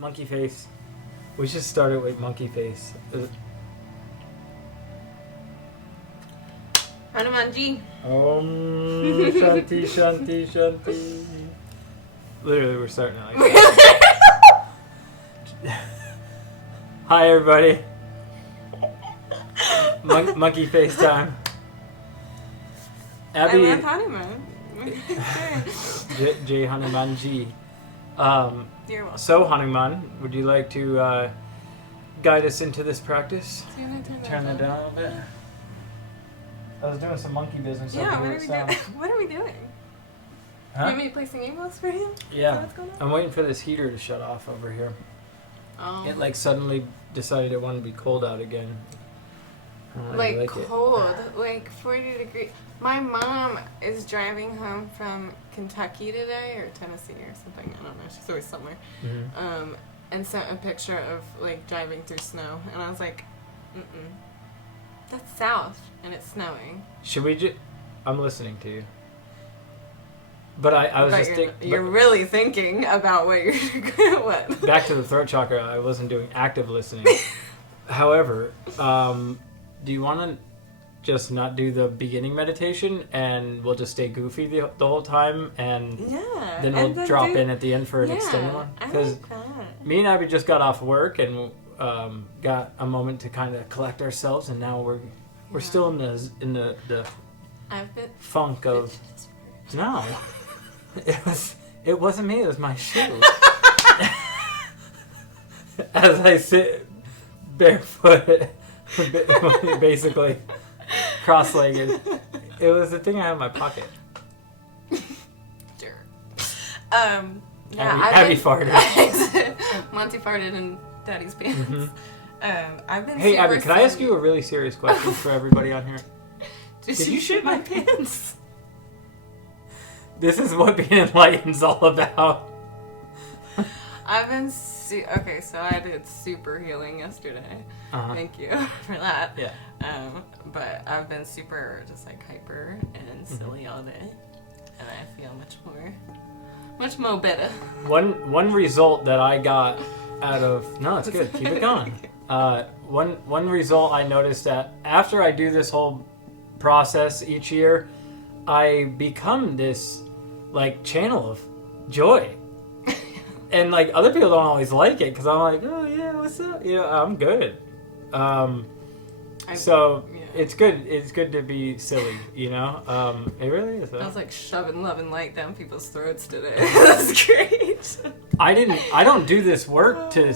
Monkey face. We should start it with monkey face. Hanumanji. Shanti, Shanti, Shanti. Literally, we're starting it like that. Hi, everybody. Monkey face time. Abby. I love Hanuman. Jai Hanumanji. You're welcome. So, Hanuman, would you like to guide us into this practice? Turn that down a little bit. I was doing some monkey business over Yeah, here. what are we doing? Huh? You want me to play singing bowls for you? Yeah. Is that what's going on? I'm waiting for this heater to shut off over here. Oh. It like suddenly decided it wanted to be cold out again. Like cold, like 40 degrees. My mom is driving home from Kentucky today, or Tennessee or something. I don't know. She's always somewhere. Mm-hmm. And sent a picture of like driving through snow, and I was like, that's south, and it's snowing. Should we just... I'm listening to you. But I was just thinking... You're really thinking about what you're... what? Back to the throat chakra, I wasn't doing active listening. However, do you want to just not do the beginning meditation, and we'll just stay goofy the whole time, and then we'll drop in at the end for an extended one? Because me and Abby just got off work, and got a moment to kind of collect ourselves, and now we're still in the funk of... No. It wasn't me, it was my shoe. As I sit barefoot, basically cross-legged. It was the thing I had in my pocket. Sure. Abby farted. Monty farted in Daddy's pants. Mm-hmm. I've been. Hey Abby, can I ask you a really serious question for everybody on here? Did you shit my pants? This is what being enlightened's all about. I've been okay, so I did super healing yesterday. Thank you for that. Yeah. But I've been super just like hyper and silly all day, and I feel much more better. One result that I got out of it's good. Keep it going. One result I noticed that after I do this whole process each year, I become this like channel of joy. And like other people don't always like it because I'm like, oh yeah, what's up? I'm good. It's good. It's good to be silly. It really is. I was like shoving love and light down people's throats today. That's great. I don't do this work to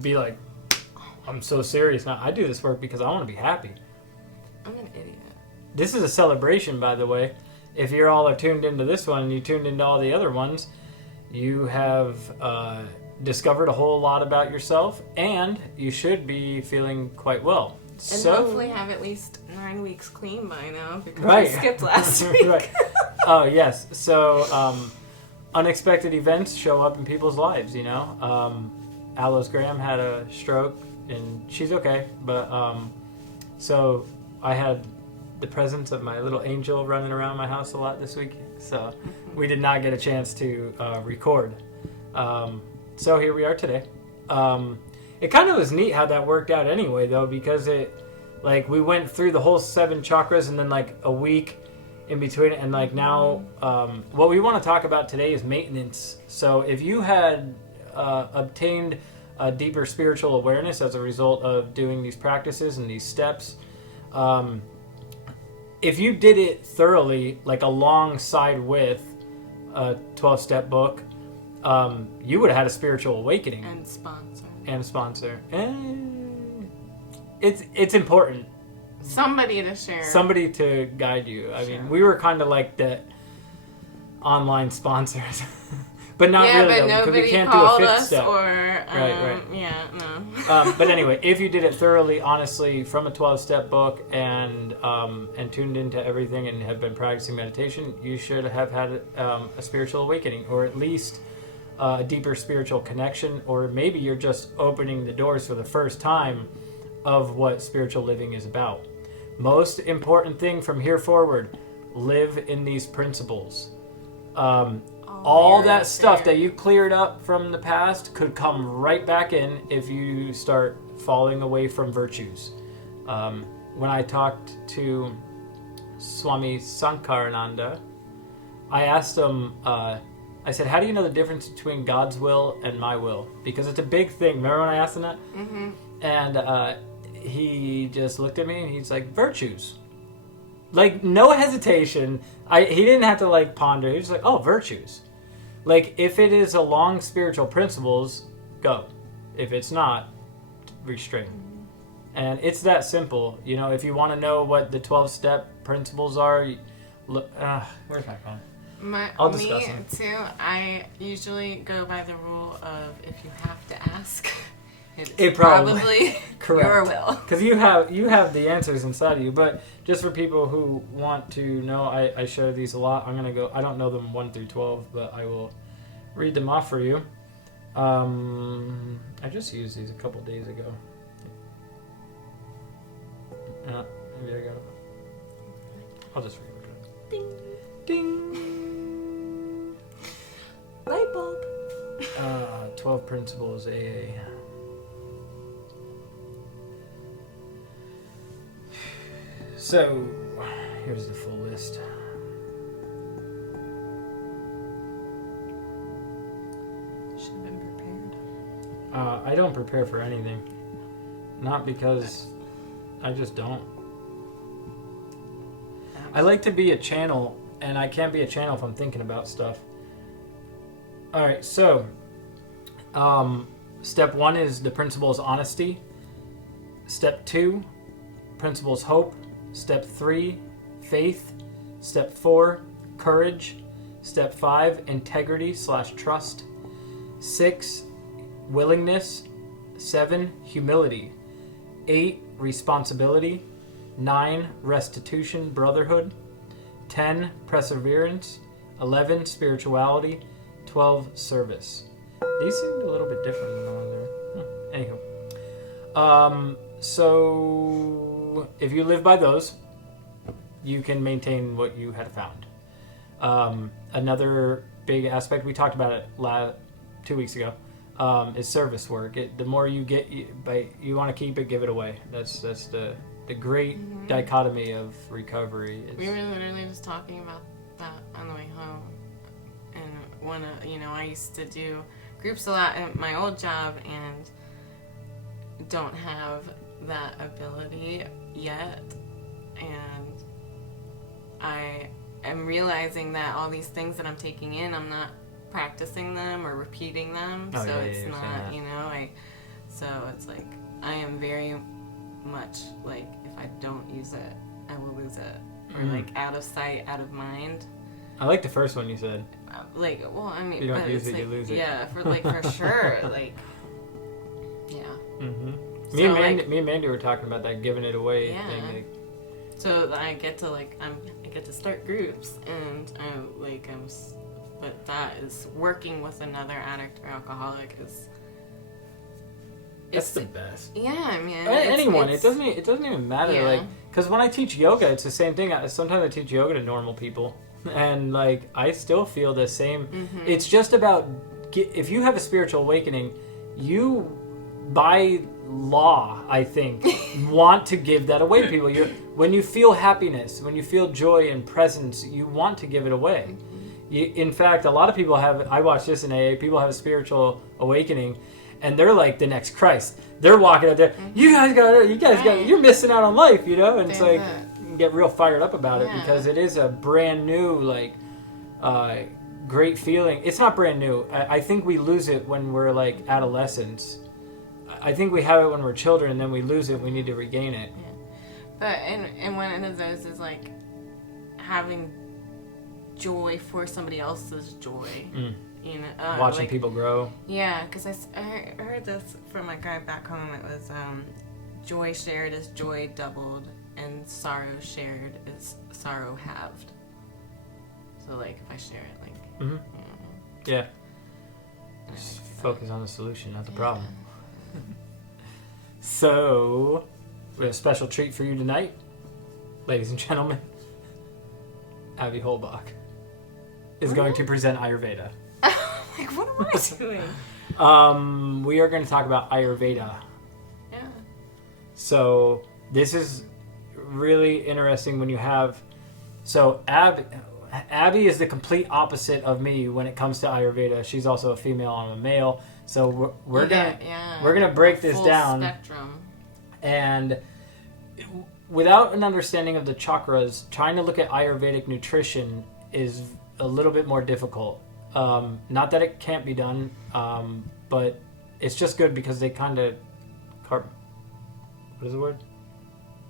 be like, I'm so serious now. I do this work because I want to be happy. I'm an idiot. This is a celebration, by the way. If you're all are tuned into this one and you tuned into all the other ones, you have discovered a whole lot about yourself, and you should be feeling quite well. And hopefully have at least 9 weeks clean by now, because right. we skipped last week. Right. Oh, yes. So, unexpected events show up in people's lives, Aloes Graham had a stroke, and she's okay. But, so I had the presence of my little angel running around my house a lot this week. So we did not get a chance to record. So here we are today. It kind of was neat how that worked out anyway, though, because we went through the whole 7 chakras and then like a week in between it. And like now, what we want to talk about today is maintenance. So if you had obtained a deeper spiritual awareness as a result of doing these practices and these steps, if you did it thoroughly, like alongside with a 12-step book, you would have had a spiritual awakening. And sponsor. It's important. Somebody to share. Somebody to guide you. I mean, we were kind of like the online sponsors. But not really, but though, because we can't called do a 5th us step. Right. Yeah, no. But anyway, if you did it thoroughly, honestly, from a 12-step book and tuned into everything and have been practicing meditation, you should have had a spiritual awakening, or at least a deeper spiritual connection, or maybe you're just opening the doors for the first time of what spiritual living is about. Most important thing from here forward, live in these principles. all that stuff that you've cleared up from the past could come right back in if you start falling away from virtues. When I talked to Swami Sankarananda, I asked him, I said, how do you know the difference between God's will and my will? Because it's a big thing. Remember when I asked him that? Mm-hmm. And he just looked at me and he's like, virtues. Like, no hesitation. He didn't have to, like, ponder. He was like, oh, virtues. Like, if it is along spiritual principles, go. If it's not, restrain. And it's that simple. You know, if you want to know what the 12-step principles are, look. Where's my phone? I'll discuss them. Too, I usually go by the rule of if you have to ask, it's probably your will. Because you have the answers inside of you. But just for people who want to know, I share these a lot. I'm going to go, I don't know them 1 through 12, but I will read them off for you. I just used these a couple days ago. Maybe I got it. I'll just read it. Ding. Ding. Light bulb. 12 Principles AA. So, here's the full list. Should have been prepared. I don't prepare for anything. Not because I just don't. I like to be a channel, and I can't be a channel if I'm thinking about stuff. Alright, so step 1 is the principles honesty. Step 2, principles hope. Step 3, faith. Step 4, courage. Step 5, integrity/trust. 6, willingness. 7, humility. 8, responsibility. 9, restitution, brotherhood. 10, perseverance. 11, spirituality. 12, service. These seem a little bit different than the ones there. Anywho. So, if you live by those, you can maintain what you had found. Another big aspect, we talked about it 2 weeks ago, is service work. The more you get, you want to keep it, give it away. That's the great dichotomy of recovery. We were literally just talking about that on the way home. And I used to do groups a lot at my old job and don't have that ability yet. And I am realizing that all these things that I'm taking in, I'm not practicing them or repeating them. It's not, so it's like I am very much like if I don't use it, I will lose it. Or like out of sight, out of mind. I like the first one you said. If you don't use it, you lose it. Yeah, for sure. Yeah. Mm-hmm. Me and Mandy were talking about that giving it away thing. So I get to I get to start groups, and but that is working with another addict or alcoholic is. That's the best. Yeah, man. Anyone. It doesn't even matter. Yeah. Because when I teach yoga, it's the same thing. Sometimes I teach yoga to normal people, and I still feel the same. Mm-hmm. It's just about if you have a spiritual awakening, you by law, I think, want to give that away to people. When you feel happiness, when you feel joy and presence, you want to give it away. Mm-hmm. In fact, a lot of people have. I watch this in AA. People have a spiritual awakening. And they're like the next Christ. They're walking out there. Mm-hmm. You guys got. You're missing out on life, and it's you can get real fired up about it because it is a brand new, great feeling. It's not brand new. I think we lose it when we're adolescents. I think we have it when we're children, and then we lose it. We need to regain it. Yeah. But and one of those is having joy for somebody else's joy. Mm. Watching people grow. Yeah, because I heard this from my guy back home. It was joy shared is joy doubled, and sorrow shared is sorrow halved. So if I share it, mm-hmm. Yeah. Just focus on the solution, not the problem. So, we have a special treat for you tonight, ladies and gentlemen. Abby Holbach. is going to present Ayurveda. Like, what am I doing? We are going to talk about Ayurveda. Yeah. So this is really interesting when you have... So Abby is the complete opposite of me when it comes to Ayurveda. She's also a female, I'm a male. So we're gonna break this full down. Spectrum. And without an understanding of the chakras, trying to look at Ayurvedic nutrition is a little bit more difficult. Not that it can't be done, but it's just good because they kind of what is the word?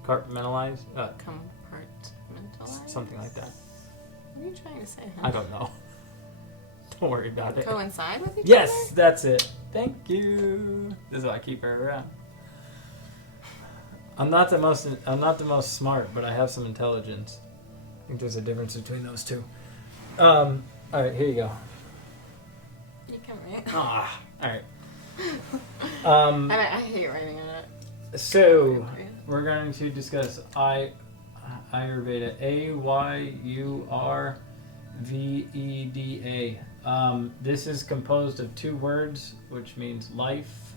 Compartmentalize? Compartmentalize? Something like that. What are you trying to say, huh? I don't know. Don't worry about it. Coincide with each other? Yes, that's it. Thank you. This is why I keep her around. I'm not the most smart, but I have some intelligence. I think there's a difference between those two. All right, here you go. You can write. Ah, all right. I hate writing on it. So we're going to discuss Ayurveda. Ayurveda. This is composed of 2 words, which means life,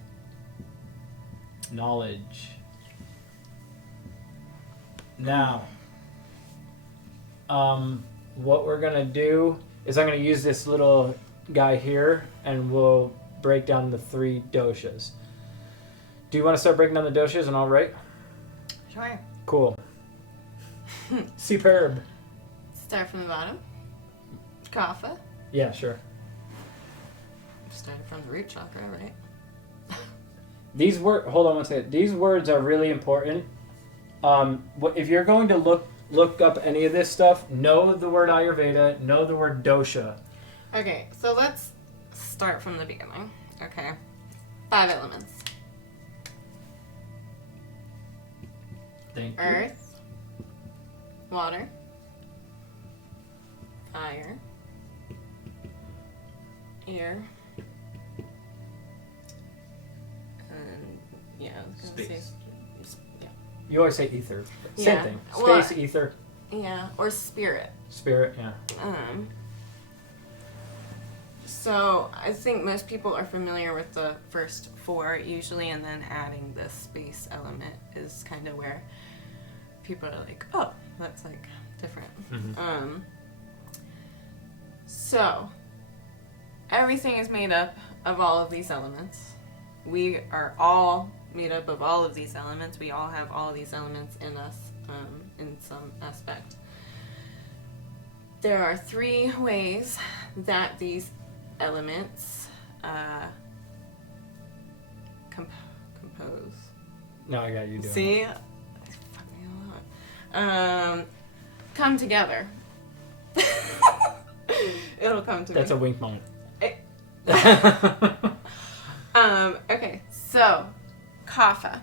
knowledge. Now, what we're going to do is I'm going to use this little guy here, and we'll break down the 3 doshas. Do you want to start breaking down the doshas and I'll write? Sure. Cool. Superb. Start from the bottom. Kapha. Yeah, sure. Started from the root chakra, right? These hold on one second. These words are really important. If you're going to look up any of this stuff, know the word Ayurveda, know the word dosha. Okay, so let's start from the beginning. Okay. 5 elements. Thank you. Earth, water, fire, air, and yeah, I was gonna Space. say, yeah. You always say ether. Same Yeah. thing. Well, Space, ether, Yeah, or spirit. spirit, yeah. So I think most people are familiar with the first 4 usually, and then adding the space element is kind of where people are like, oh, that's like different. Mm-hmm. So everything is made up of all of these elements. We are all made up of all of these elements. We all have all of these elements in us in some aspect. There are 3 ways that these elements compose. No, I got you doing See? it. Fuck me a lot. Come together. It'll come to That's me. a wink moment. Okay, so Kapha.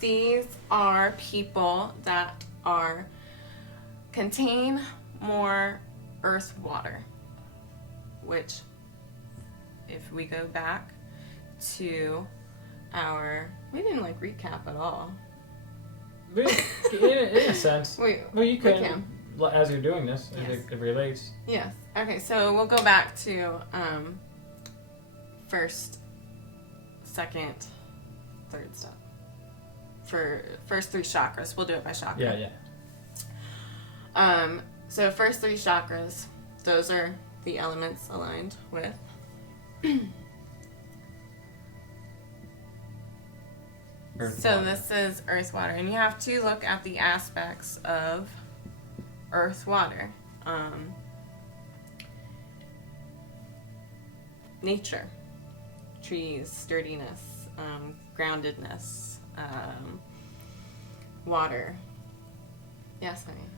These are people that contain more earth water, which, if we go back to we didn't like recap at all. In a sense. Wait, Well, you we can, as you're doing this, Yes. it relates. Yes. Okay, so we'll go back to first, second, third step. For first 3 chakras. We'll do it by chakra. Yeah. So first 3 chakras, those are the elements aligned with. Earth, So water. this is earth, water, and you have to look at the aspects of earth, water. Nature, trees, sturdiness, groundedness, water. Yes, honey.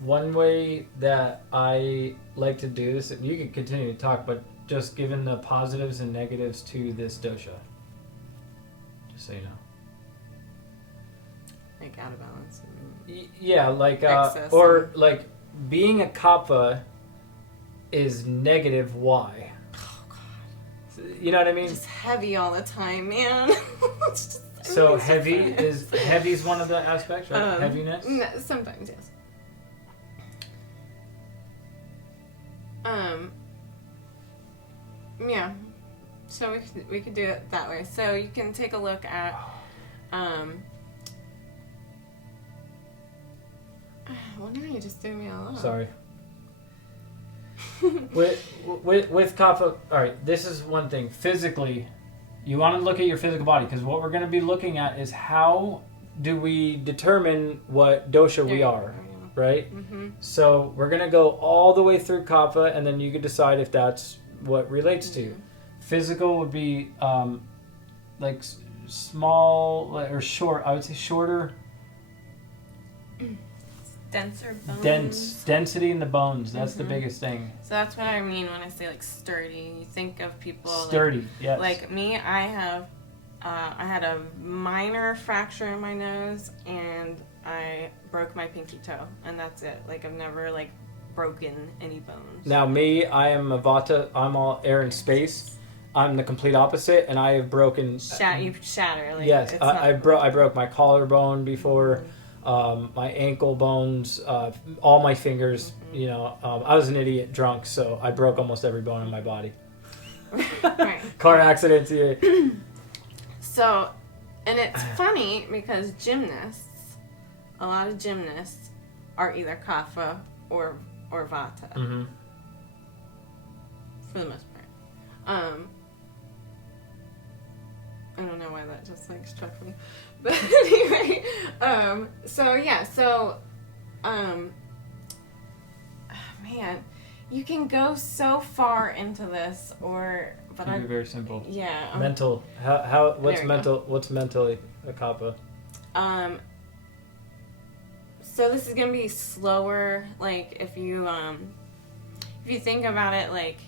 One way that I like to do this, you can continue to talk, but just given the positives and negatives to this dosha. Just so you know. Like out of balance. Yeah, like, Excess or and- like being a kapha is negative Y. Oh God. You know what I mean? Just heavy all the time, man. It's just, So it's different. heavy's one of the aspects, right? Heaviness. No, sometimes, yes. Yeah. So we could do it that way. So you can take a look at well, now you just threw me all off. Sorry. with Kapha, all right, this is one thing. Physically, you want to look at your physical body, because what we're going to be looking at is how do we determine what dosha we are, right? Mm-hmm. So we're going to go all the way through Kapha, and then you can decide if that's what relates to. Physical would be like small or short. I would say shorter. Denser bones. Density in the bones. That's the biggest thing. So that's what I mean when I say like sturdy. You think of people sturdy. Like, yes. Like me, I had a minor fracture in my nose and I broke my pinky toe, and that's it. Like I've never like broken any bones. Now me, I am a Vata. I'm all air and space. I'm the complete opposite, and I have broken. You shatter. Like, yes, I broke my collarbone before. My ankle bones, all my fingers, you know, I was an idiot drunk, so I broke almost every bone in my body. Right. Car accidents, yeah. So, and it's funny because a lot of gymnasts are either Kapha or Vata. Mm-hmm. For the most part. I don't know why that just like struck me. But anyway, man, you can go so far into this, but It'd be very simple. Yeah. Mental. What's mental? What's mentally a Kapha? So this is gonna be slower. Like if you think about it, like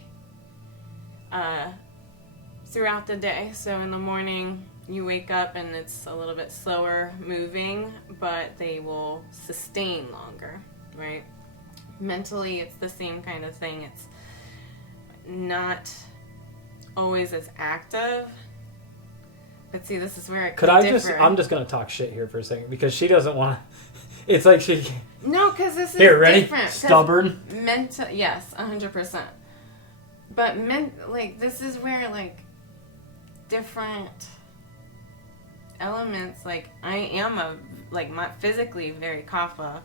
throughout the day. So in the morning, you wake up and it's a little bit slower moving, but they will sustain longer, right? Mentally, it's the same kind of thing. It's not always as active. But see, this is where it could differ. I'm just going to talk shit here for a second, because she doesn't want to... It's like she... No, because this is here, ready? Different. Stubborn? Yes, 100%. But this is where, like, different elements, like I am physically very Kapha,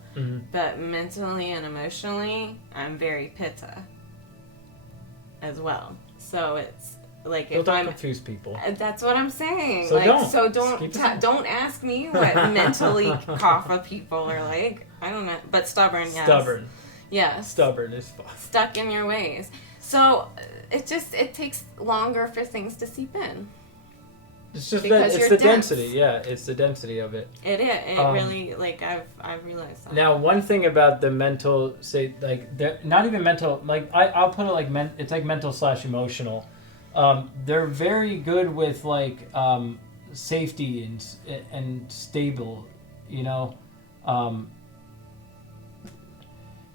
but mentally and emotionally I'm very Pitta as well. So it's like if don't confuse people. That's what I'm saying. So don't ask me what mentally Kapha people are like. I don't know, but stubborn. Yes. Stubborn. Yes. Stubborn is fun. Stuck in your ways. So it takes longer for things to seep in. It's just it's the density. Yeah, it's the density of it. It is. It really, like, I've realized that. Now, one thing about the mental, say, like, not even mental, like, I'll put it like, it's like mental / emotional. They're very good with, like, safety and stable, you know.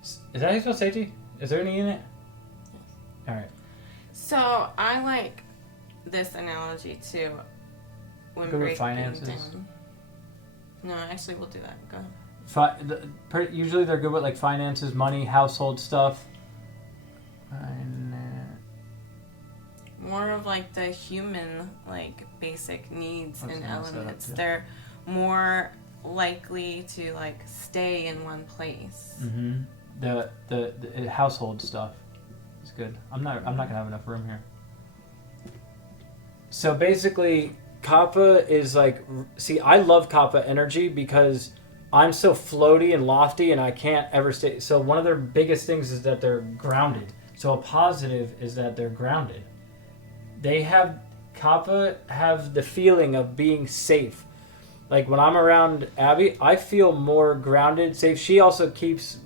Is that how you spell safety? Is there any in it? Yes. All right. So, I like this analogy, too. When good with finances? Down. No, actually, we'll do that. Go ahead. Usually they're good with, like, finances, money, household stuff. More of, like, the human, like, basic needs and elements. They're more likely to, like, stay in one place. Mm-hmm. The household stuff is good. I'm not gonna have enough room here. So basically, Kapha is like, see, I love Kapha energy because I'm so floaty and lofty and I can't ever stay. So one of their biggest things is that they're grounded. So a positive is that they're grounded. Kapha have the feeling of being safe. Like when I'm around Abby, I feel more grounded, safe. She also keeps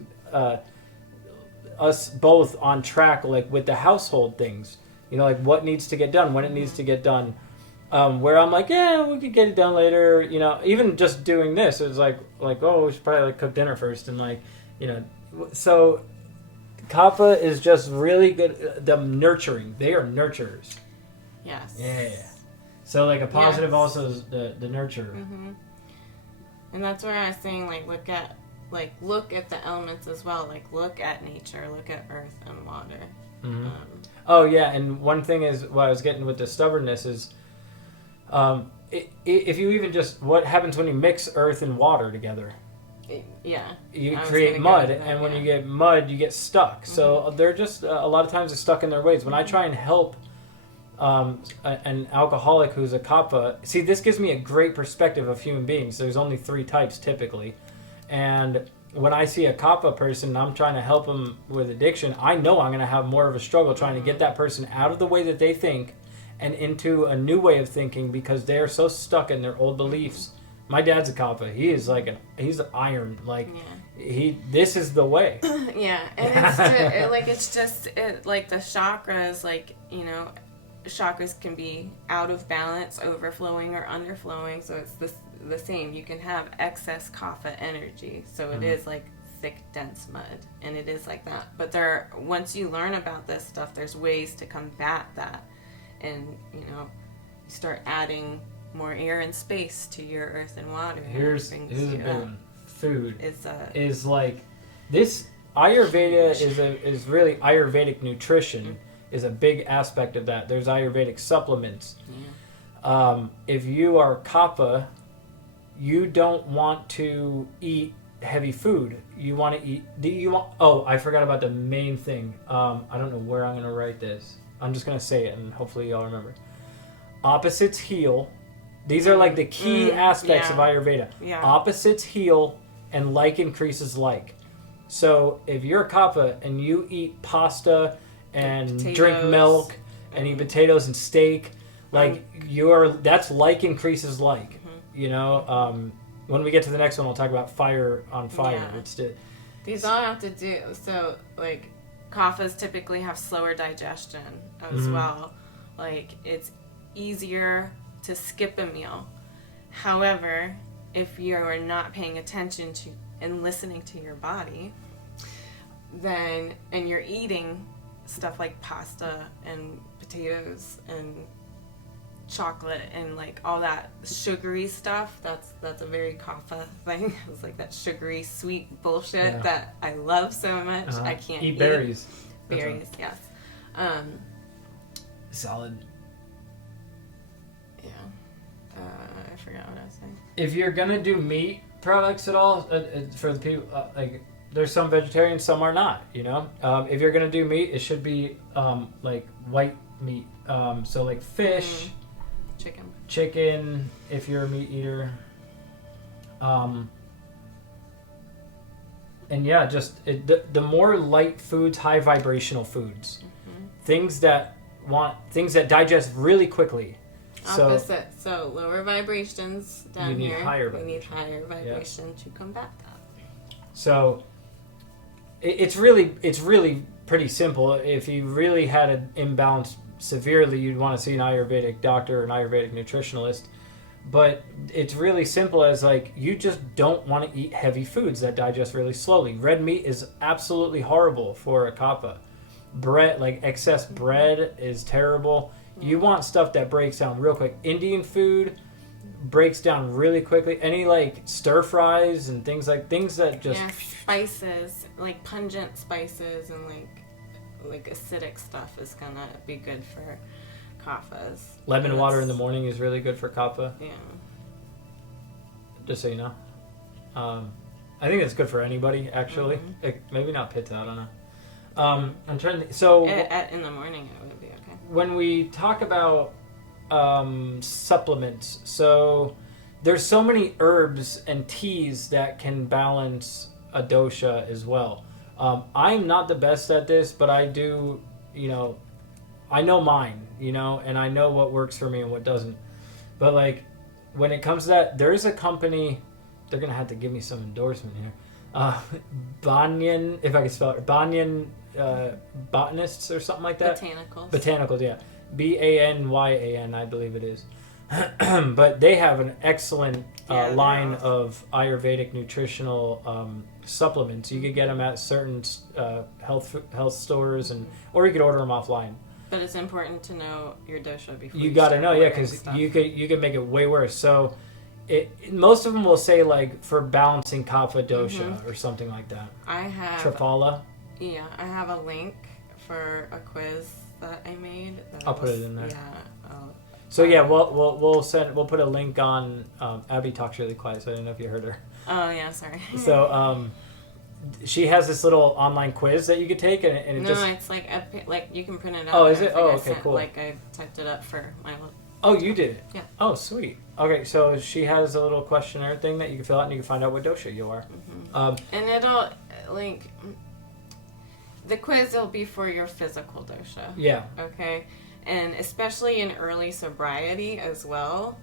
us both on track, like with the household things. You know, like what needs to get done, when it needs to get done. Where I'm like, yeah, we could get it done later. You know, even just doing this, it's like, oh, we should probably like cook dinner first, and like, you know, so Kapha is just really good. The nurturing, they are nurturers. Yes. Yeah. So like a positive also is the nurturer. Mm-hmm. And that's where I was saying, like, look at the elements as well. Like, look at nature, look at earth and water. Mm-hmm. Oh yeah, and one thing is what I was getting with the stubbornness is, if you even just what happens when you mix earth and water together. Yeah. You create mud, and when you get mud, you get stuck. Mm-hmm. So they're just a lot of times they're stuck in their ways. When I try and help an alcoholic who's a Kapha, see, this gives me a great perspective of human beings. There's only 3 types typically, and when I see a Kapha person and I'm trying to help them with addiction, I know I'm going to have more of a struggle trying to get that person out of the way that they think and into a new way of thinking because they are so stuck in their old beliefs. My dad's a Kapha. He is like he's iron. Like this is the way. Yeah, and it's just like the chakras. Like, you know, chakras can be out of balance, overflowing or underflowing. So it's the same. You can have excess Kapha energy. So it is like thick, dense mud, and it is like that. But once you learn about this stuff, there's ways to combat that, and you know, you start adding more air and space to your earth and water. Here's a big one. Food is like this. Ayurveda is really Ayurvedic nutrition is a big aspect of that. There's Ayurvedic supplements. Yeah. If you are Kapha, you don't want to eat heavy food. You want to eat. Oh, I forgot about the main thing. I don't know where I'm going to write this. I'm just going to say it, and hopefully y'all remember. Opposites heal. These are like the key aspects of Ayurveda. Yeah. Opposites heal, and like increases like. So if you're a Kapha and you eat pasta and drink milk and eat potatoes and steak, like that's like increases like. You know, when we get to the next one, we'll talk about fire on fire. Yeah. These all have to do. So like Kaphas typically have slower digestion as well. Like it's easier to skip a meal. However, if you're not paying attention to and listening to your body, then and you're eating stuff like pasta and potatoes and chocolate and like all that sugary stuff, that's a very Kapha thing. It's like that sugary sweet bullshit that I love so much. I can't eat berries. Berries, yes. Salad. I forgot what I was saying. If you're gonna do meat products at all, for the people, like there's some vegetarians, some are not. You know, if you're gonna do meat, it should be like white meat. So like fish, chicken. If you're a meat eater, and yeah, just the more light foods, high vibrational foods, things that digest really quickly. Opposite. So lower vibrations down here. We need higher vibration to combat that. So it's really pretty simple. If you really had an imbalance severely, you'd want to see an Ayurvedic doctor or an Ayurvedic nutritionalist. But it's really simple as like you just don't want to eat heavy foods that digest really slowly. Red meat is absolutely horrible for a Kapha. Bread, like excess bread, is terrible. You want stuff that breaks down real quick. Indian food breaks down really quickly. Any like stir fries and things that just spices, like pungent spices and like acidic stuff is gonna be good for Kaphas. Lemon water in the morning is really good for Kapha. Yeah. Just so you know, I think it's good for anybody actually. Maybe not Pitta. I don't know. I'm trying to. So in the morning it would be okay. When we talk about supplements, so there's so many herbs and teas that can balance a dosha as well. I'm not the best at this, but I do, I know mine, and I know what works for me and what doesn't. But like when it comes to that, there is a company, they're going to have to give me some endorsement here. Banyan, if I can spell it, Banyan botanists or something like that. Botanicals, yeah. Banyan, I believe it is. But they have an excellent line of Ayurvedic nutritional supplements. You could get them at certain health stores, or you could order them offline. But it's important to know your dosha before you got to know, because you could make it way worse. So most of them will say like for balancing Kapha dosha or something like that. I have Triphala. Yeah, I have a link for a quiz that I made. I'll put it in there. Yeah. So yeah, we'll put a link on. Abby talks really quiet, so I don't know if you heard her. Oh yeah, sorry. So she has this little online quiz that you could take, and it no, just. it's like you can print it out. Oh, is and it? I think Oh, I okay, sent, cool. Like I typed it up for my. Oh, you did it? Yeah. Oh, sweet. Okay, so she has a little questionnaire thing that you can fill out, and you can find out what dosha you are. Mm-hmm. And it'll the quiz will be for your physical dosha. Yeah. Okay. And especially in early sobriety as well,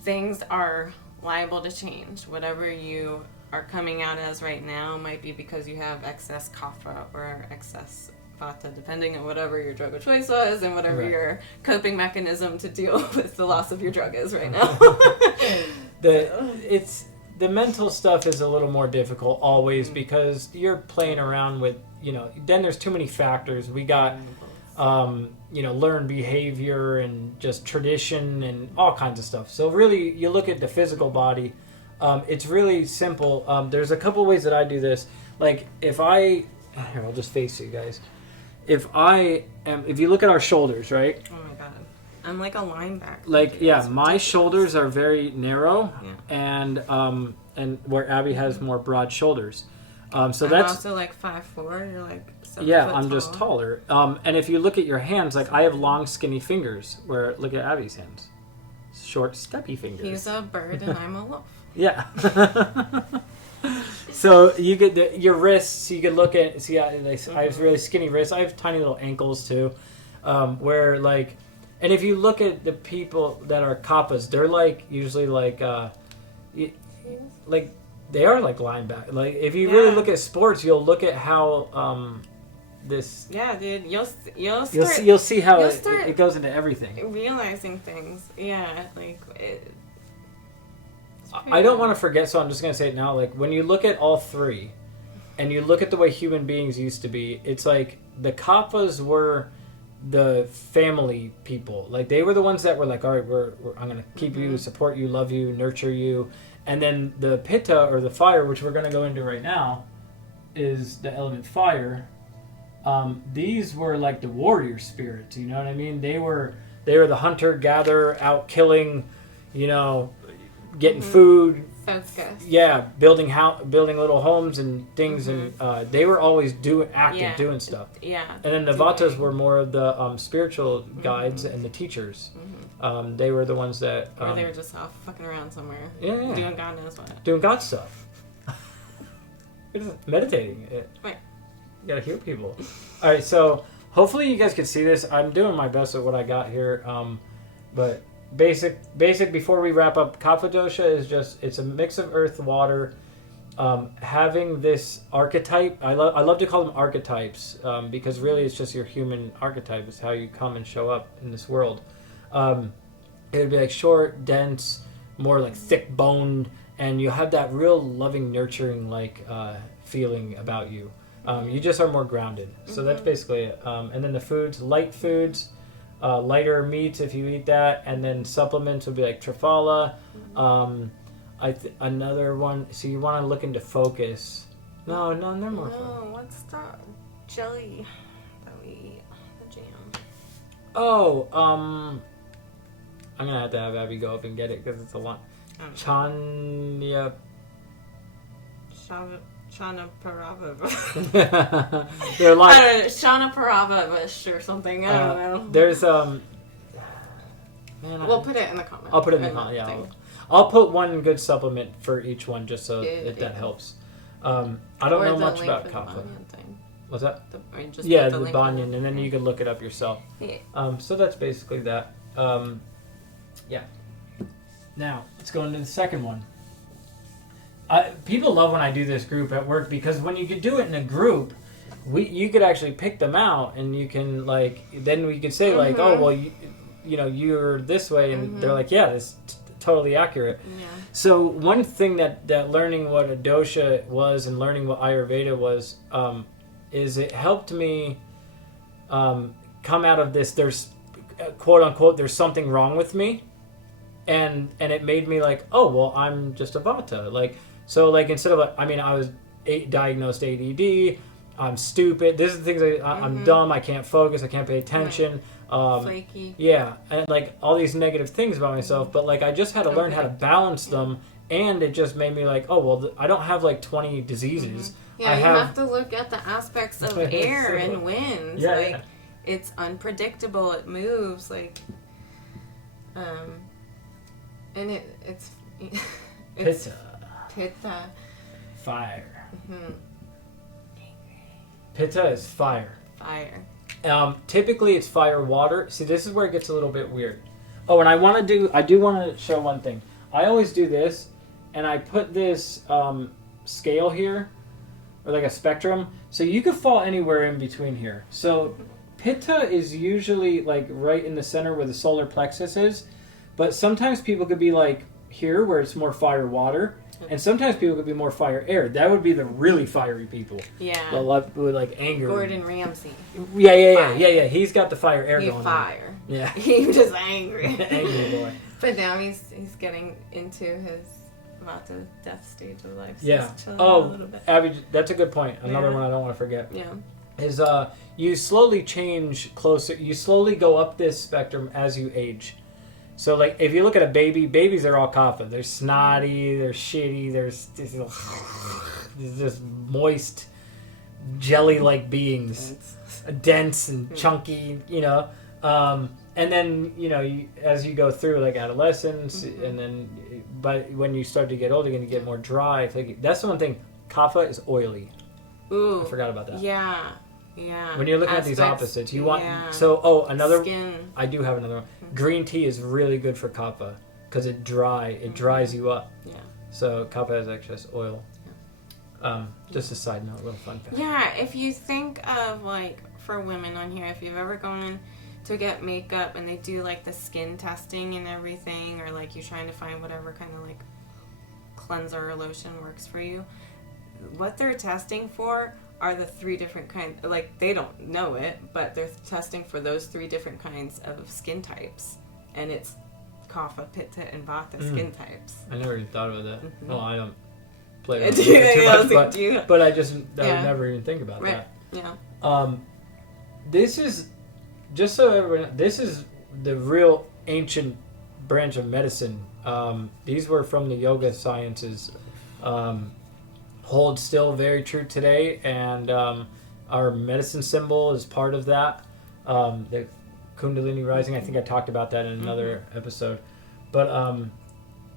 things are liable to change. Whatever you are coming out as right now might be because you have excess kapha or excess vata, depending on whatever your drug of choice was and whatever your coping mechanism to deal with the loss of your drug is right now. The mental stuff is a little more difficult always because you're playing around with, then there's too many factors. We got, learned behavior and just tradition and all kinds of stuff. So really, you look at the physical body, it's really simple. There's a couple ways that I do this. Like here, I'll just face you guys. If you look at our shoulders, right? Oh my God. I'm like a linebacker. Like, yeah, my shoulders are very narrow, yeah. and where Abby has more broad shoulders. So I'm that's also like 5'4". You're like 7 yeah, foot I'm tall. just taller. And if you look at your hands, like I have long, skinny fingers. Where look at Abby's hands, short, steppy fingers. He's a bird and I'm a wolf. Yeah. So you get your wrists. You could look at I have really skinny wrists. I have tiny little ankles too, where like, and if you look at the people that are kappas, they're like usually like they are like linebacker. Like if you really look at sports, you'll look at how this. Yeah, dude, you'll see how it goes into everything. Realizing things, yeah, like. I don't want to forget, so I'm just going to say it now. Like, when you look at all three, and you look at the way human beings used to be, it's like the kappas were the family people. Like, they were the ones that were like, all right, I'm going to keep you, support you, love you, nurture you. And then the pitta, or the fire, which we're going to go into right now, is the element fire. These were like the warrior spirits, you know what I mean? They were the hunter-gatherer, out killing, getting food. Focus. Yeah, building little homes and things, and they were always doing stuff. Yeah. And then the Vatas were more of the spiritual guides and the teachers. They were the ones that. Or they were just off fucking around somewhere. Yeah. Doing God knows what. Doing God stuff. Meditating. Right. You gotta hear people. All right, so hopefully you guys can see this. I'm doing my best at what I got here, but. Basic before we wrap up, Kapha dosha is it's a mix of earth, water, having this archetype. I love to call them archetypes because really it's just your human archetype. It's how you come and show up in this world. It would be like short, dense, more like thick boned, and you have that real loving, nurturing like feeling about you. You just are more grounded. So that's basically it. And then the foods, light foods. Lighter meats if you eat that, and then supplements would be like triphala. Another one. So you want to look into focus. No, they're more fun. No, what's that jelly that we eat? The jam. Oh, I'm gonna have to have Abby go up and get it because it's a lot. Chanya. Shana Parava. There are a lot. I don't know, Shana Parava or something. I don't know. There's We'll put it in the comments. I'll put it in the comments. Yeah, I'll put one good supplement for each one just so that helps. I don't know much about Kapha. What's that? The Banyan, and then you can look it up yourself. Yeah. So that's basically that. Yeah. Now let's go into the second one. People love when I do this group at work because when you could do it in a group, you could actually pick them out and you can then we could say like, oh well, you're this way, and they're like, yeah, that's totally accurate. Yeah. So one thing that learning what a dosha was and learning what Ayurveda was is it helped me come out of this. There's quote unquote there's something wrong with me, and it made me like, oh well, I'm just a Vata. So instead of I was diagnosed ADD, I'm stupid. This is the things I'm dumb. I can't focus. I can't pay attention. Flaky. Yeah, and like all these negative things about myself. But like I just had to learn how to balance them, and it just made me like, oh well, I don't have like 20 diseases. Yeah, you have to look at the aspects of air and wind. Yeah, like it's unpredictable. It moves like, and it's Pitta. Fire. Mm-hmm. Pitta is fire. Fire. Typically it's fire, water. See, this is where it gets a little bit weird. Oh, and I do want to show one thing. I always do this, and I put this scale here, or like a spectrum, so you could fall anywhere in between here. So Pitta is usually like right in the center where the solar plexus is, but sometimes people could be like here where it's more fire, water. And sometimes people could be more fire air. That would be the really fiery people. Yeah. With like anger. Gordon Ramsay. Yeah. He's got the fire air going fire. On. Yeah. He's just angry. Angry boy. But now he's getting into his Vata death stage of life. So yeah. he's chilling a little bit. Abby, that's a good point. Another one I don't want to forget. Yeah. Is you slowly change closer. You slowly go up this spectrum as you age. So, like, if you look at a baby, babies are all Kapha. They're snotty, they're shitty, they're just moist, jelly-like beings. Dense and chunky, you know. And then, you know, as you go through, like, adolescence, and then, but when you start to get older, you're going to get more dry. That's the one thing. Kapha is oily. Ooh. I forgot about that. Yeah. Yeah. When you're looking at these opposites, you want... So, another... Skin. I do have another one. Green tea is really good for Kapha because it dries you up. Yeah. So Kapha has excess oil. Yeah. Just a side note, a little fun fact. Yeah, if you think of, like, for women on here, if you've ever gone to get makeup and they do, like, the skin testing and everything, or, like, you're trying to find whatever kind of, like, cleanser or lotion works for you, what they're testing for are the 3 different kinds. Like, they don't know it, but they're testing for those 3 different kinds of skin types. And it's Kapha, Pitta, and Vata skin types. I never even thought about that. Well, I don't play with it too much, but I would never even think about that. Yeah. This is, just so everyone, this is the real ancient branch of medicine. These were from the yoga sciences. Hold still very true today, and our medicine symbol is part of that. The Kundalini rising, I think I talked about that in another episode. But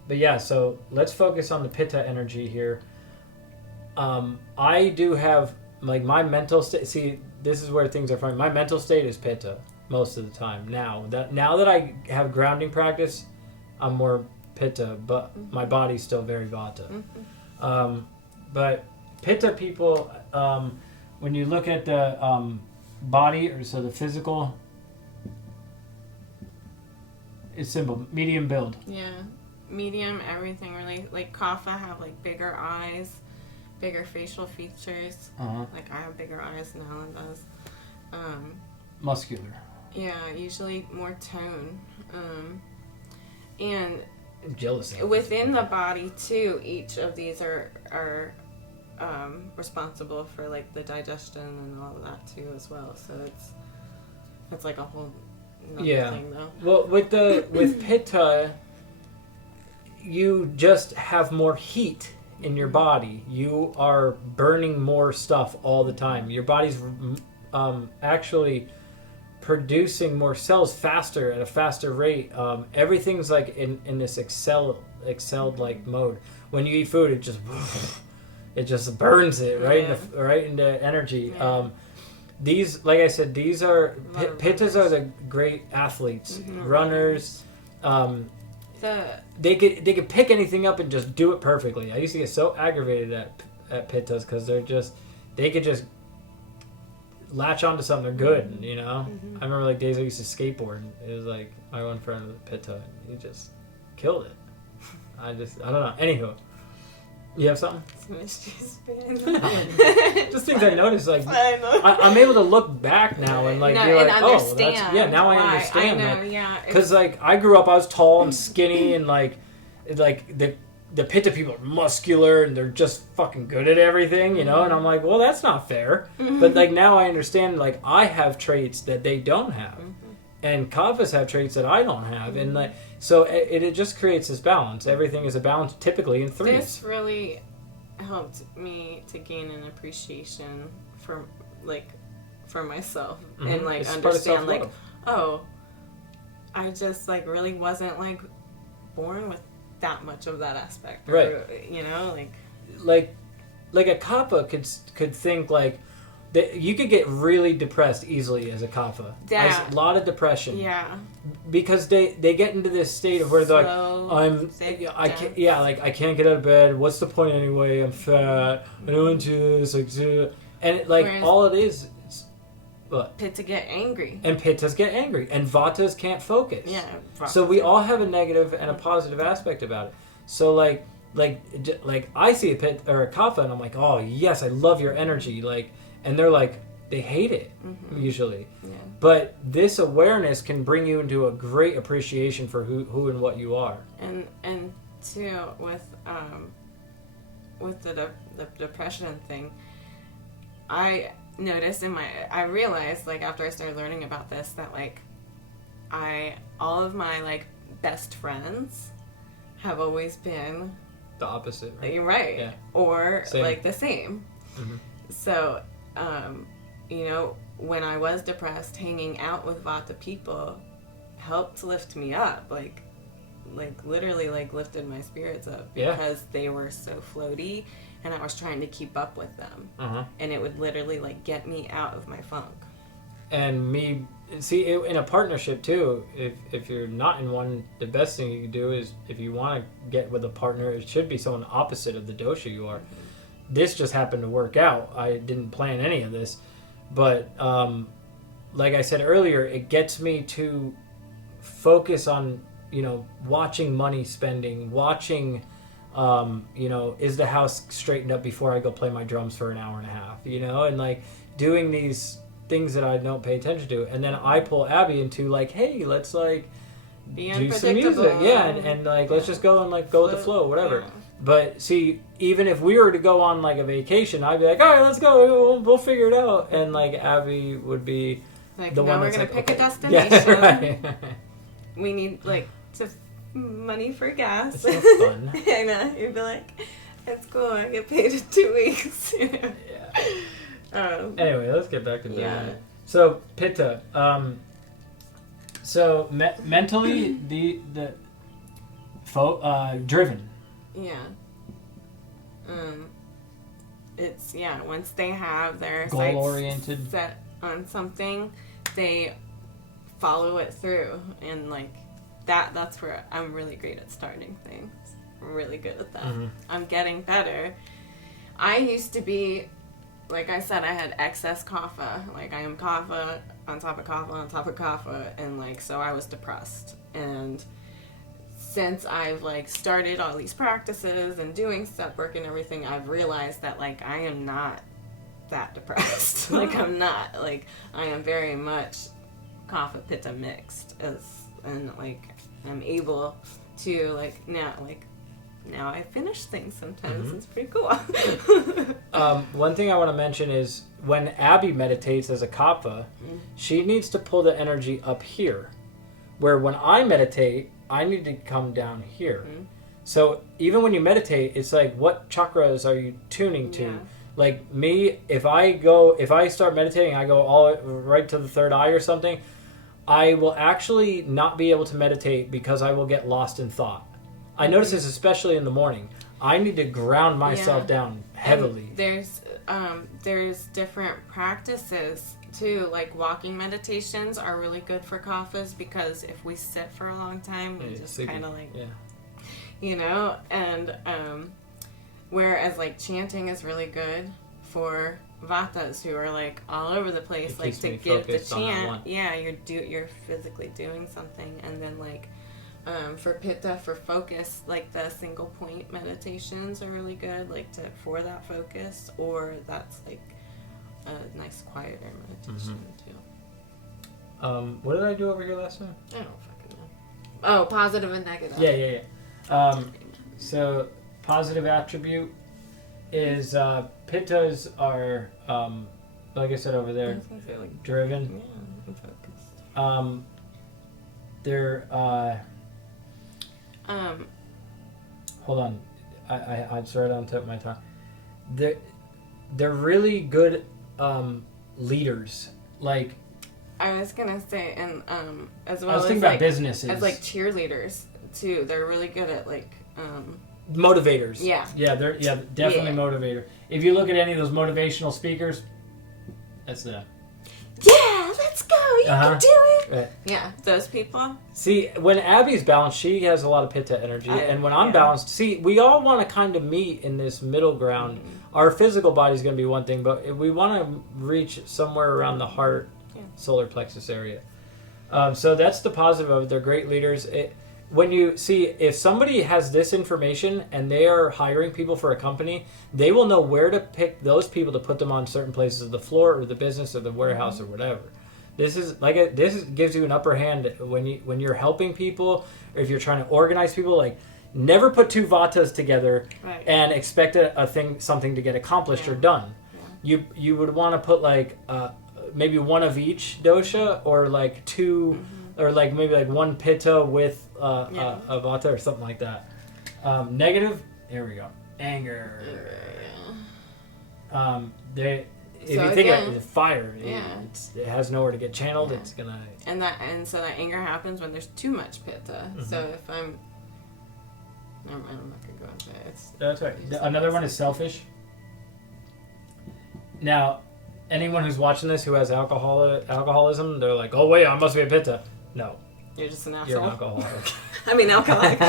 yeah, so let's focus on the Pitta energy here. I do have, like, my mental state. See, this is where things are funny. My mental state is Pitta most of the time. Now that I have grounding practice, I'm more Pitta, but my body's still very Vata. But Pitta people, when you look at the body, or so the physical, it's simple, medium build. Yeah, medium, everything really. Like Kapha have like bigger eyes, bigger facial features. Like I have bigger eyes than Alan does. Muscular. Yeah, usually more tone. And jealous. Within the body too, each of these are responsible for like the digestion and all of that too as well. So it's like a whole another thing though. Well, with Pitta, you just have more heat in your body. You are burning more stuff all the time. Your body's actually producing more cells faster at a faster rate. Everything's like in this excelled like mode. When you eat food, it just burns it right into energy. Yeah. These, like I said, these are Pittas are the great athletes, runners. They could pick anything up and just do it perfectly. I used to get so aggravated at Pittas because they could just latch onto something. They're good, you know. I remember like days I used to skateboard. And it was like my one friend was Pitta. He just killed it. I don't know. Anywho, you have something? Just things I noticed. Like I'm able to look back now and like be like, oh, now I understand. I know, because like I grew up, I was tall and skinny and like the the Pitta people are muscular and they're just fucking good at everything, you know? And I'm like, well, that's not fair. But like now I understand, like I have traits that they don't have. And Kaphas have traits that I don't have. And like, so it just creates this balance. Everything is a balance typically in threes. This really helped me to gain an appreciation for myself and like It's understand like, oh, I just like really wasn't like born with that much of that aspect, or, right? You know, like a Kapha could think like that you could get really depressed easily as a Kapha. Yeah. A lot of depression. Yeah. Because they get into this state of where they're like, I can't get out of bed. What's the point anyway? I'm fat. I don't do this. And like Whereas all it is what? Pitta get angry. And Pittas get angry. And Vatas can't focus. Yeah. So we all have a negative and a positive aspect about it. So like I see a Pit or a Kapha and I'm like, oh yes, I love your energy. Like, and they're like, they hate it usually. Yeah. But this awareness can bring you into a great appreciation for who and what you are. And too with the depression thing, I noticed I realized like after I started learning about this that like all of my like best friends have always been the opposite, right? You're right. Yeah. Or same. like the same. So you know, when I was depressed, hanging out with Vata people helped lift me up, like literally like lifted my spirits up because they were so floaty and I was trying to keep up with them. And it would literally like get me out of my funk. And me, see, in a partnership too, if you're not in one, the best thing you can do is if you want to get with a partner, it should be someone opposite of the dosha you are. This just happened to work out. I didn't plan any of this. But like I said earlier, it gets me to focus on, you know, watching money spending, watching, you know, is the house straightened up before I go play my drums for an hour and a half, you know, and like doing these things that I don't pay attention to. And then I pull Abby into like, hey, let's like do some music. Yeah, and like, let's just go and like go with the flow, whatever. Yeah. But see, even if we were to go on like a vacation, I'd be like, all right, let's go. We'll figure it out. And like Abby would be like, the no, one we're that's gonna like, pick okay. a destination. Yeah, right. We need like money for gas. It's so fun. I know. You'd be like, it's cool. I get paid in 2 weeks. Yeah. Anyway, let's get back to business. Yeah. So Pitta. So mentally, the driven. Yeah. It's once they have their goal oriented set on something, they follow it through, and like that's where I'm really great at starting things. I'm really good at that. I'm getting better. I used to be, like I said, I had excess kapha. Like I am kapha on top of kapha on top of kapha, and like so I was depressed. And since I've like started all these practices and doing step work and everything, I've realized that like I am not that depressed. Like I'm not, like I am very much kapha pitta mixed, and like I'm able to like now I finish things sometimes. It's pretty cool. One thing I want to mention is when Abby meditates as a kapha, she needs to pull the energy up here, where when I meditate, I need to come down here. So even when you meditate, it's like, what chakras are you tuning to? Yeah. Like me, if I start meditating, I go all right to the third eye or something, I will actually not be able to meditate because I will get lost in thought. I notice this especially in the morning. I need to ground myself down heavily. And there's different practices too. Like walking meditations are really good for kaphas because if we sit for a long time, we just kind of like, you know. And whereas like chanting is really good for vatas who are like all over the place, like to give the chant. Yeah, you're physically doing something, and then like. For pitta, for focus, like the single point meditations are really good, like for that focus, or that's like a nice quieter meditation too. What did I do over here last time? I don't fucking know. Oh, positive and negative. Yeah. So positive attribute is Pittas are, like I said over I there, was gonna say, like, driven. yeah, and focused. They're hold on, I swear it on the tip of my tongue. They're really good leaders. Like I was gonna say, and as I well was as thinking like about businesses, as like cheerleaders too. They're really good at like motivators. Yeah. Yeah, they're definitely Yeah. motivator. If you look at any of those motivational speakers, that's them. Yeah, let's go. You can do it. Right. Yeah, those people. See, when Abby's balanced, she has a lot of Pitta energy, and when I'm balanced, see, we all want to kind of meet in this middle ground. Mm-hmm. Our physical body's going to be one thing, but we want to reach somewhere around the heart, solar plexus area. So that's the positive of it. They're great leaders. When you see, if somebody has this information and they are hiring people for a company, they will know where to pick those people to put them on certain places of the floor or the business or the warehouse or whatever. This gives you an upper hand when you're helping people, or if you're trying to organize people. Like, never put two Vatas together and expect something to get accomplished or done. Yeah. You would want to put like maybe one of each dosha, or like two, or like maybe like one Pitta with a Vata or something like that. Negative. Here we go. Anger. If you think of it, fire, it has nowhere to get channeled. Yeah. It's gonna so that anger happens when there's too much Pitta. Mm-hmm. So if I'm not gonna go into it. That's right. Another one is selfish. Now, anyone who's watching this who has alcoholism, they're like, "Oh wait, I must be a Pitta." No, you're just an asshole. You're an alcoholic. I mean, alcoholic.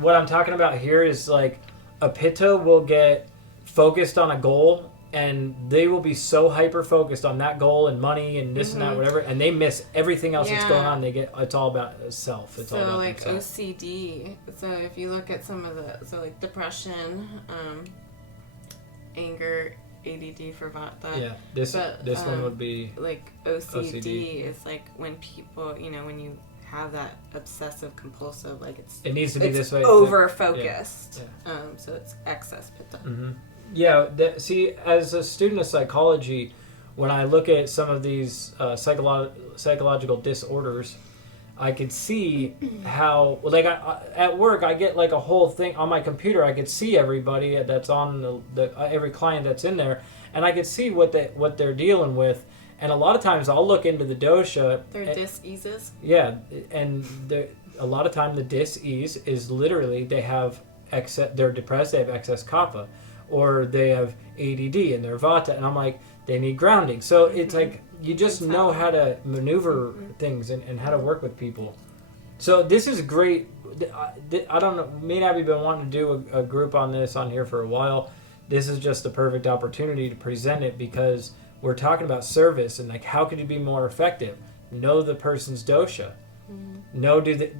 What I'm talking about here is like a Pitta will get focused on a goal, and they will be so hyper focused on that goal and money and this and that, whatever, and they miss everything else that's going on. It's all about self. It's all about like themselves. OCD. So if you look at some of like depression, anger, ADD for Vata. Yeah, this one would be like OCD. Is like when people, when you have that obsessive compulsive, like it needs to be this way. Over focused. Yeah. So it's excess Pitta. Mm-hmm. Yeah. See, as a student of psychology, when I look at some of these psychological disorders, I could see how, like, at work, I get like a whole thing on my computer. I could see everybody that's on every client that's in there, and I could see what they're dealing with. And a lot of times, I'll look into the dosha. Their dis-eases. Yeah, and a lot of time the dis-ease is literally they're depressed. They have excess kapha, or they have ADD and they're Vata, and I'm like, they need grounding. So it's like you just know how to maneuver things and how to work with people. So this is great. I don't know. Me and Abby have been wanting to do a group on this on here for a while. This is just the perfect opportunity to present it, because we're talking about service and like how could you be more effective? Know the person's dosha.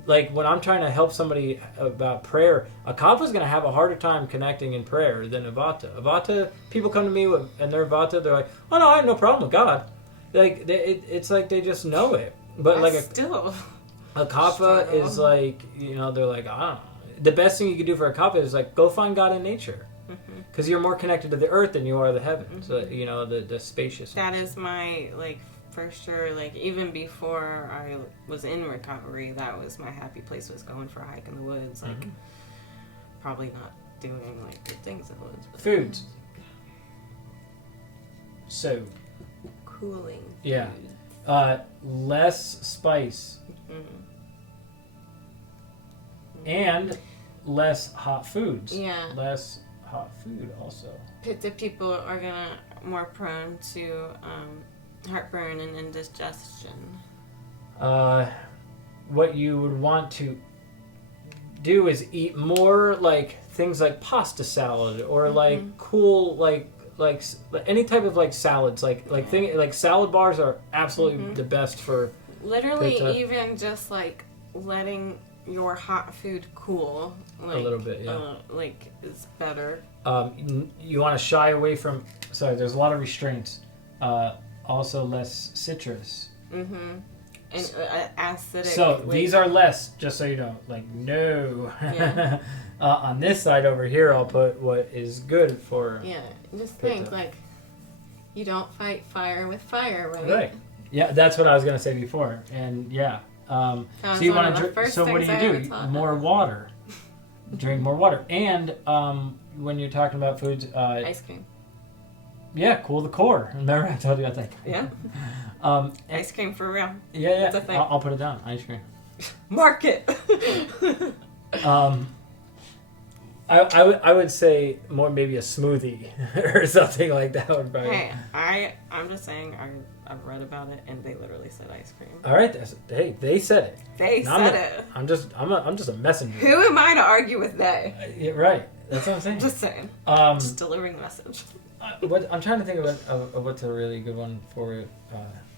Like when I'm trying to help somebody about prayer, a Kapha is going to have a harder time connecting in prayer than a Vata. A Vata, people come to me and they're Vata, they're like, "Oh no, I have no problem with God." Like it's like they just know it. But I like a Kapha is like, they're like, I don't know. The best thing you could do for a Kapha is like go find God in nature, because you're more connected to the earth than you are the heavens. So, the spaciousness. That is my for sure, even before I was in recovery, that was my happy place, was going for a hike in the woods. Probably not doing good things in the woods. But Foods. So. Cooling. Yeah. Less spice. And less hot foods. Yeah. Less hot food also. Pitta people are more prone to heartburn and indigestion. What you would want to do is eat more things like pasta salad, or cool any type of salads, salad bars are absolutely the best for literally Pitta. Even just letting your hot food cool a little bit, is better. You want to shy away from, there's a lot of restraints. Also less citrus. and acidic. So these are less, just so you know. Like, no. Yeah. On this side over here, I'll put what is good for. Yeah, just Pitta. think like you don't fight fire with fire, right? Right. Yeah, that's what I was gonna say before, and yeah. So you want to drink. So what do? More water. Drink more water, and when you're talking about foods, Ice cream. Yeah, cool the core. Remember I told you about that? Yeah. Ice cream for real. Yeah. It's a thing. I'll put it down. Ice cream. Mark it. I would say more maybe a smoothie or something like that would probably. Hey, I'm just saying I've read about it and they literally said ice cream. All right, hey, they said it. They said it. I'm just a messenger. Who am I to argue with they? Yeah, right. That's what I'm saying. Just saying. Just delivering the message. What I'm trying to think of what's a really good one for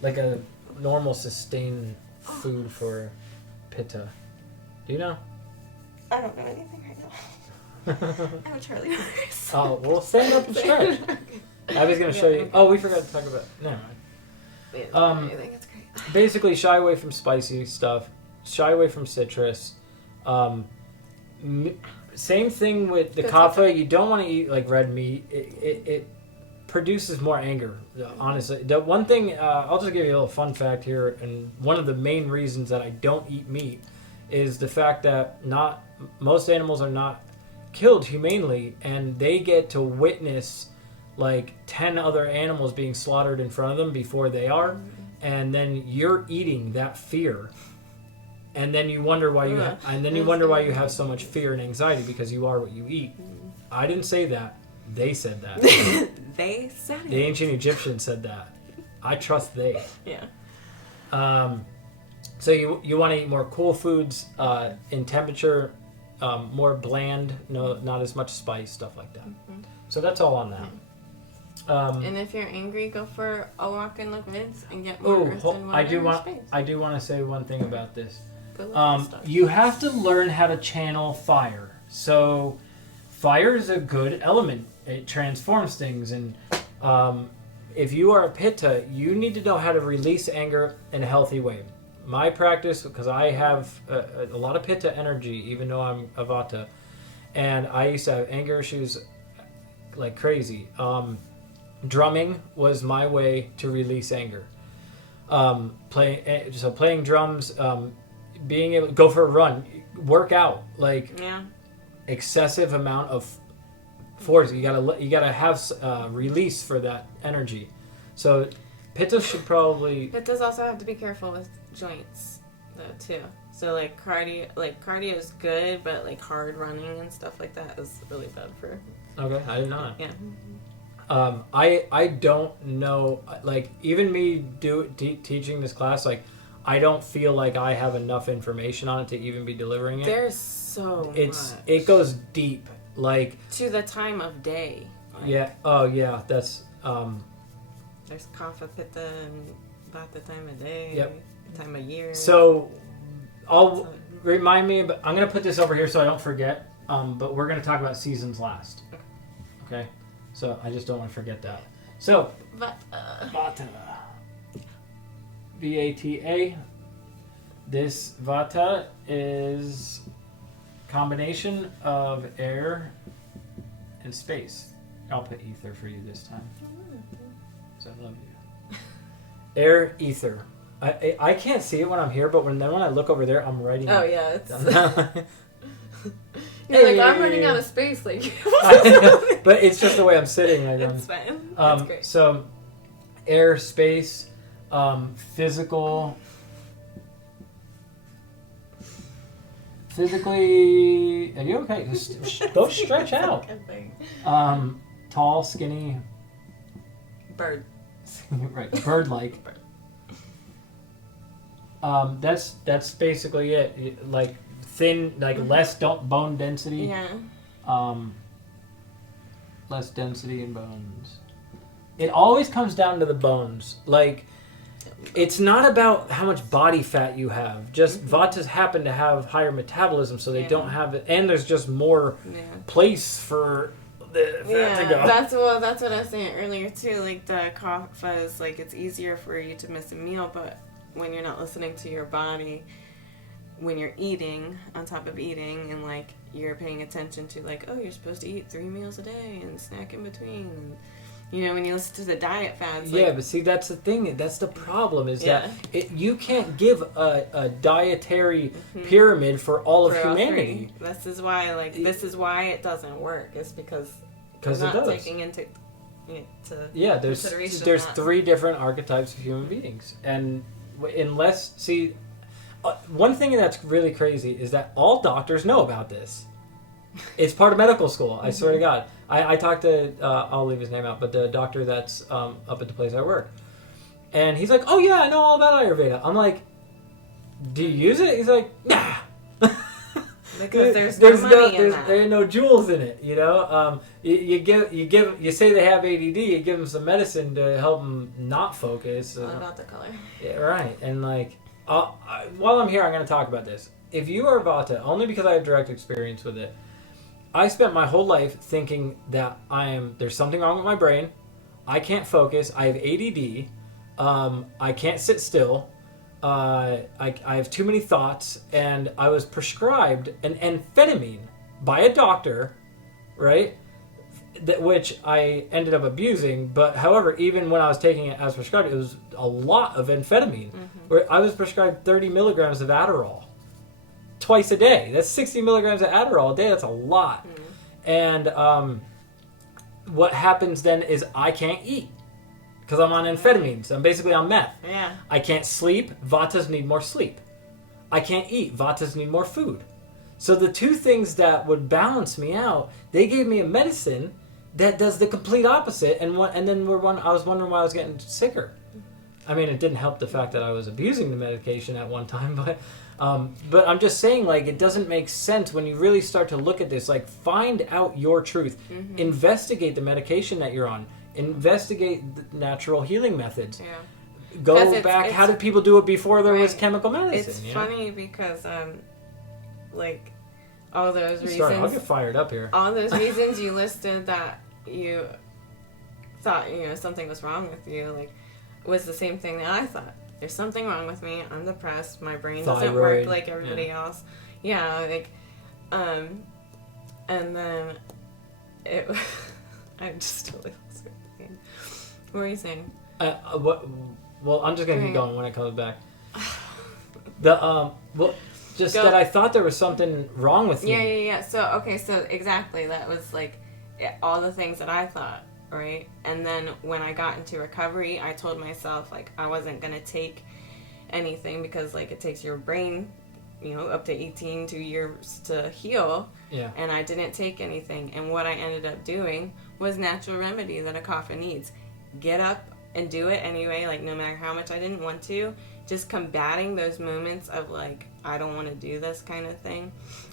like a normal sustained food for Pitta. Do you know? I don't know anything right now. I'm a Charlie horse. Oh, well, stand up and stretch. I was going to show you. Oh, we forgot to talk about. Never mind. I think it's great. Basically, shy away from spicy stuff. Shy away from citrus. Same thing with the kapha. You don't want to eat like red meat. It produces more anger. Honestly, the one thing I'll just give you a little fun fact here, and one of the main reasons that I don't eat meat is the fact that not most animals are not killed humanely, and they get to witness like 10 other animals being slaughtered in front of them before they are, and then you're eating that fear. And then you wonder why you have so much fear and anxiety because you are what you eat. I didn't say that. They said that. They said it. The ancient Egyptians said that. I trust they. Yeah. So you want to eat more cool foods in temperature, more bland, not as much spice, stuff like that. Mm-hmm. So that's all on that. And if you're angry, go for a walk in the woods and get more earth and water I do want to say one thing about this. You have to learn how to channel fire. So fire is a good element. It transforms things, and if you are a Pitta, you need to know how to release anger in a healthy way. My practice, because I have a lot of Pitta energy, even though I'm a Vata, and I used to have anger issues like crazy. Drumming was my way to release anger. Playing drums, being able to go for a run, work out, excessive amount of force. You gotta have release for that energy. So Pitta should probably. Pittas also have to be careful with joints, though, too. So cardio is good, but like hard running and stuff like that is really bad for. Okay, I did not. Yeah. I don't know. Like even me teaching this class, like I don't feel like I have enough information on it to even be delivering it. There's so much. It goes deep, like to the time of day. Yeah. Oh yeah. That's. There's Kapha, Pitta, and Vata time of day. Yep. Time of year. So, remind me. But I'm gonna put this over here so I don't forget. But we're gonna talk about seasons last. Okay. So I just don't want to forget that. So Vata. Vata. This Vata is combination of air and space. I'll put ether for you this time. So I love you. Air, ether. I can't see it when I'm here, but when I look over there, I'm writing. Oh yeah, it's. You're I'm running out of space, like. But it's just the way I'm sitting. It's fine. That's great. So, air, space, physically. Are you okay? Go stretch out. Tall, skinny. Bird. Right, bird-like. That's basically it. Like thin, like less bone density. Yeah. Less density in bones. It always comes down to the bones. Like, it's not about how much body fat you have. Just Vatas happen to have higher metabolism, so they don't have it, and there's just more place for the fat to go. That's what I was saying earlier too. Like the Kapha is like it's easier for you to miss a meal, but when you're not listening to your body, when you're eating, on top of eating, and like you're paying attention to like, oh, you're supposed to eat 3 meals a day and snack in between, and you know, when you listen to the diet fads. Yeah, like, but see, that's the thing. That's the problem is that you can't give a dietary pyramid for all of humanity. This is why, this is why it doesn't work. It's because it not does. taking into there's consideration 3 different archetypes of human beings, and unless one thing that's really crazy is that all doctors know about this. It's part of medical school. I swear to God. I talked to, I'll leave his name out, but the doctor that's up at the place I work. And he's like, oh yeah, I know all about Ayurveda. I'm like, do you use it? He's like, nah. Because there's no money in that. There are no jewels in it, you know? You say they have ADD, you give them some medicine to help them not focus. What about the color? Yeah, right. And like, while I'm here, I'm going to talk about this. If you are Vata, only because I have direct experience with it, I spent my whole life thinking that there's something wrong with my brain. I can't focus. I have ADD. I can't sit still. I have too many thoughts. And I was prescribed an amphetamine by a doctor, right? Which I ended up abusing. But however, even when I was taking it as prescribed, it was a lot of amphetamine. Where I was prescribed 30 milligrams of Adderall twice a day. That's 60 milligrams of Adderall a day. That's a lot. And what happens then is I can't eat because I'm on amphetamines. I'm basically on meth. Yeah. I can't sleep. Vatas need more sleep. I can't eat. Vatas need more food. So the 2 things that would balance me out, they gave me a medicine that does the complete opposite. And then I was wondering why I was getting sicker. I mean, it didn't help the fact that I was abusing the medication at one time, but I'm just saying, like, it doesn't make sense when you really start to look at this. Like, find out your truth. Investigate the medication that you're on. Investigate the natural healing methods. Yeah. Go back. How did people do it before there was chemical medicine? It's funny because, like, all those reasons... Sorry, I'll get fired up here. All those reasons you listed that you thought, you know, something was wrong with you, like, was the same thing that I thought. There's something wrong with me. I'm depressed. My brain doesn't work like everybody else. Yeah, like, and then it. I just totally lost it. What were you saying? Well, I'm just gonna keep going when it comes back. That I thought there was something wrong with me. Yeah. So exactly, that was like all the things that I thought. Right? And then when I got into recovery, I told myself, like, I wasn't going to take anything because, like, it takes your brain, you know, up to 2 years to heal. Yeah. And I didn't take anything. And what I ended up doing was natural remedy that a Kapha needs. Get up and do it anyway, like, no matter how much I didn't want to. Just combating those moments of, like, I don't want to do this kind of thing.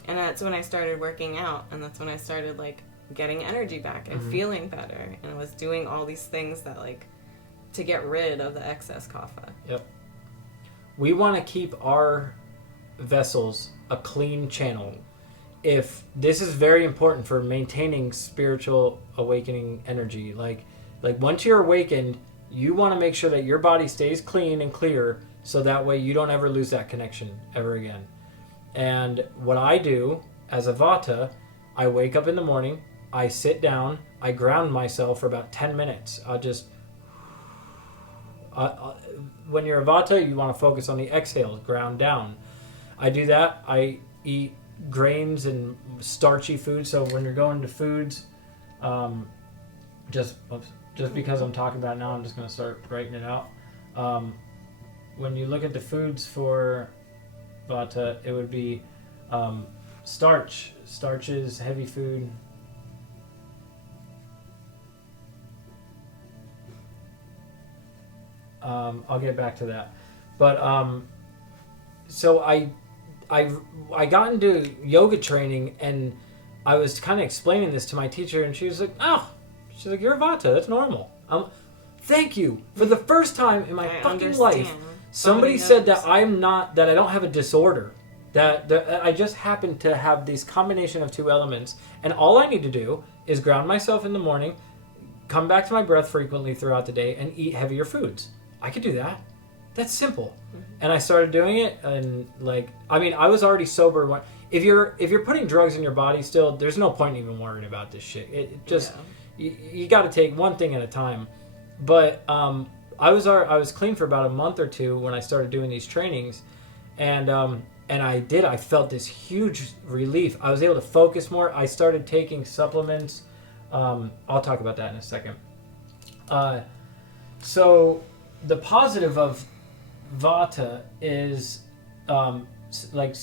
And that's when I started working out. And that's when I started, like, getting energy back and feeling better, and I was doing all these things that, like, to get rid of the excess kapha. Yep. We want to keep our vessels a clean channel. If this is very important for maintaining spiritual awakening energy, like once you're awakened, you want to make sure that your body stays clean and clear, so that way you don't ever lose that connection ever again. And what I do as a Vata, I wake up in the morning, I sit down, I ground myself for about 10 minutes. I'll just... when you're a Vata, you want to focus on the exhales, ground down. I do that. I eat grains and starchy food. So when you're going to foods, just because I'm talking about it now, I'm just going to start writing it out. When you look at the foods for Vata, it would be starch. Starch is heavy food. I'll get back to that. But so I got into yoga training, and I was kind of explaining this to my teacher, and she was like, she's like, you're a Vata, that's normal. Thank you. For the first time in my fucking life, somebody said that I don't have a disorder. That I just happen to have this combination of 2 elements, and all I need to do is ground myself in the morning, come back to my breath frequently throughout the day, and eat heavier foods. I could do that. that's simple. And I started doing it, and like, I mean, I was already sober. If you're putting drugs in your body still, there's no point in even worrying about this shit. It just you got to take one thing at a time. But I was clean for about a month or two when I started doing these trainings, and I felt this huge relief. I was able to focus more. I started taking supplements. I'll talk about that in a second. So the positive of Vata is like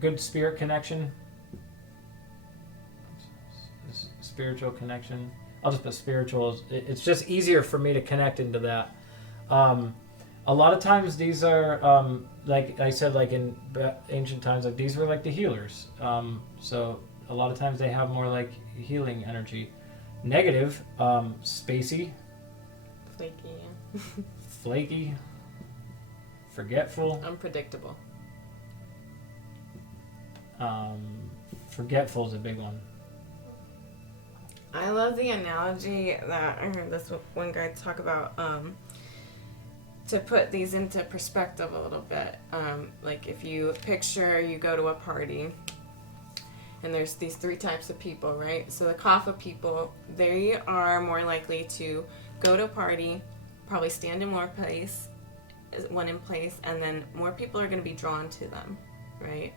good spirit connection, spiritual connection. I'll just put spiritual. It's just easier for me to connect into that. A lot of times these are like I said, like in ancient times, like these were like the healers. So a lot of times they have more like healing energy. Negative, spacey, flaky, forgetful, unpredictable. Forgetful is a big one. I love the analogy that I heard this one guy talk about, to put these into perspective a little bit. Like if you picture you go to a party and there's these 3 types of people, right? So the Kapha people, they are more likely to go to a party, probably stand in one place, and then more people are going to be drawn to them, right?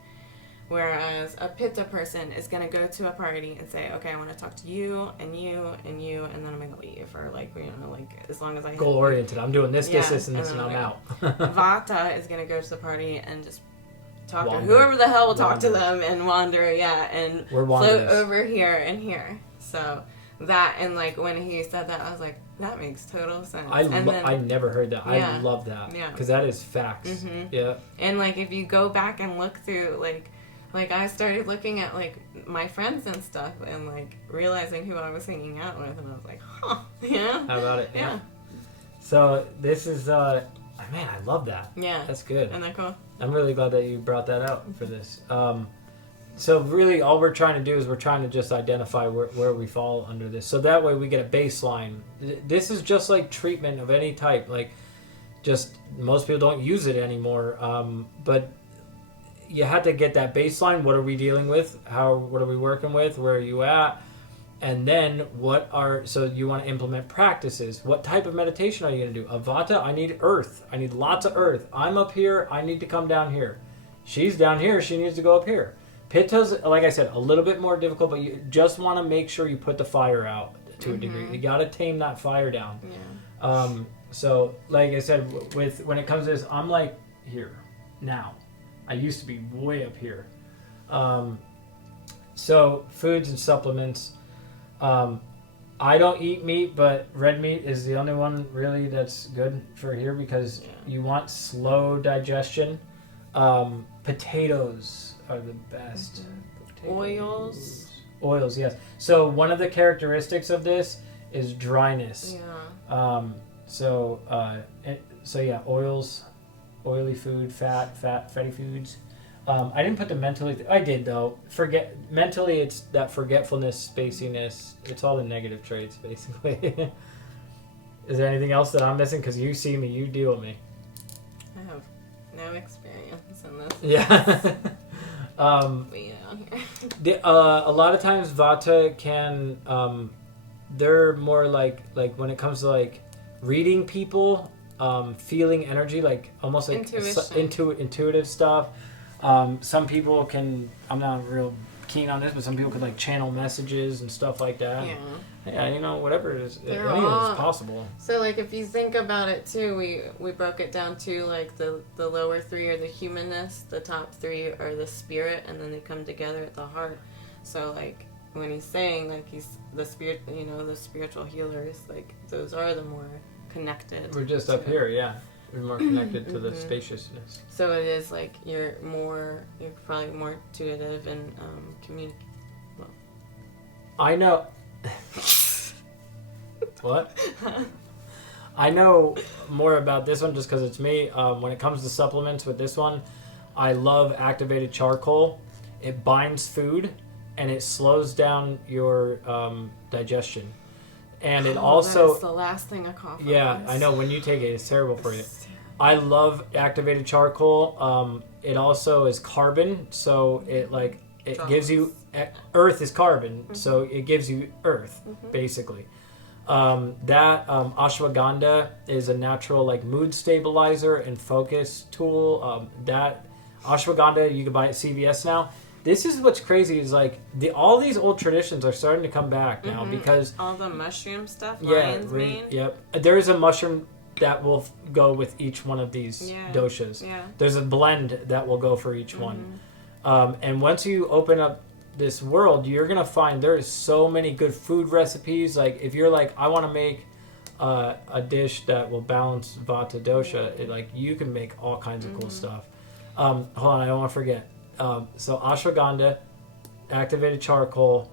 Whereas a Pitta person is going to go to a party and say, okay, I want to talk to you, and you, and you, and then I'm going to leave. Or like, you know, like as long as I... Goal-oriented. I'm doing this, this, and this, and I'm out. Vata is going to go to the party and just talk to whoever the hell will talk to them and wander, and float over here and here. So that, and like when he said that, I was like, that makes total sense. I never heard that. I love that. Yeah. Because that is facts. Mm-hmm. Yeah. And like if you go back and look through, like I started looking at like my friends and stuff and like realizing who I was hanging out with, and I was like, huh, yeah. How about it? Yeah. So this is, man, I love that. Yeah. That's good. Isn't that cool? I'm really glad that you brought that out for this. So really all we're trying to do is we're trying to just identify where we fall under this. So that way we get a baseline. This is just like treatment of any type. Like, just most people don't use it anymore. But you have to get that baseline. What are we dealing with? What are we working with? Where are you at? And then so you want to implement practices. What type of meditation are you going to do? Vata, I need earth. I need lots of earth. I'm up here. I need to come down here. She's down here. She needs to go up here. Pitta's, like I said, a little bit more difficult, but you just want to make sure you put the fire out to a degree. You got to tame that fire down. Yeah. So, like I said, when it comes to this, I'm like here now. I used to be way up here. So foods and supplements. I don't eat meat, but red meat is the only one really that's good for here because you want slow digestion. Potatoes are the best. Oils, yes. So one of the characteristics of this is dryness. Yeah. Oils, oily food, fatty foods. I didn't put the mentally. I did though. Mentally, it's that forgetfulness, spaciness. It's all the negative traits, basically. Is there anything else that I'm missing? Because you see me, you deal with me. I have no experience in this. Yeah. A lot of times Vata can. They're more like when it comes to like reading people, feeling energy, like almost like intuitive stuff. Some people can, I'm not real keen on this, but some people could like channel messages and stuff like that. Yeah, whatever it is, anything is possible. So like if you think about it too, we broke it down to like the lower 3 are the humanness, the top 3 are the spirit, and then they come together at the heart. So like when he's saying like he's the spirit, the spiritual healers, like those are the more connected. We're just up here, yeah. We're more connected to the spaciousness. So it is like you're probably more intuitive and communicate. Well, I know. What? I know more about this one just because it's me. When it comes to supplements with this one, I love activated charcoal. It binds food and it slows down your digestion. And it also... That's the last thing a coffee is. I know. When you take it, it's terrible for you. I love activated charcoal. It also is carbon, so it gives you earth is carbon, so it gives you earth basically. Ashwagandha is a natural like mood stabilizer and focus tool. That ashwagandha you can buy at CVS now. This is what's crazy is like all these old traditions are starting to come back now because all the mushroom stuff. Yep. There is a mushroom that will go with each one of these doshas. Yeah. There's a blend that will go for each one. And once you open up this world, you're gonna find there is so many good food recipes. Like if you're like, I want to make a dish that will balance Vata dosha, you can make all kinds of cool stuff. Hold on, I don't want to forget. So ashwagandha, activated charcoal,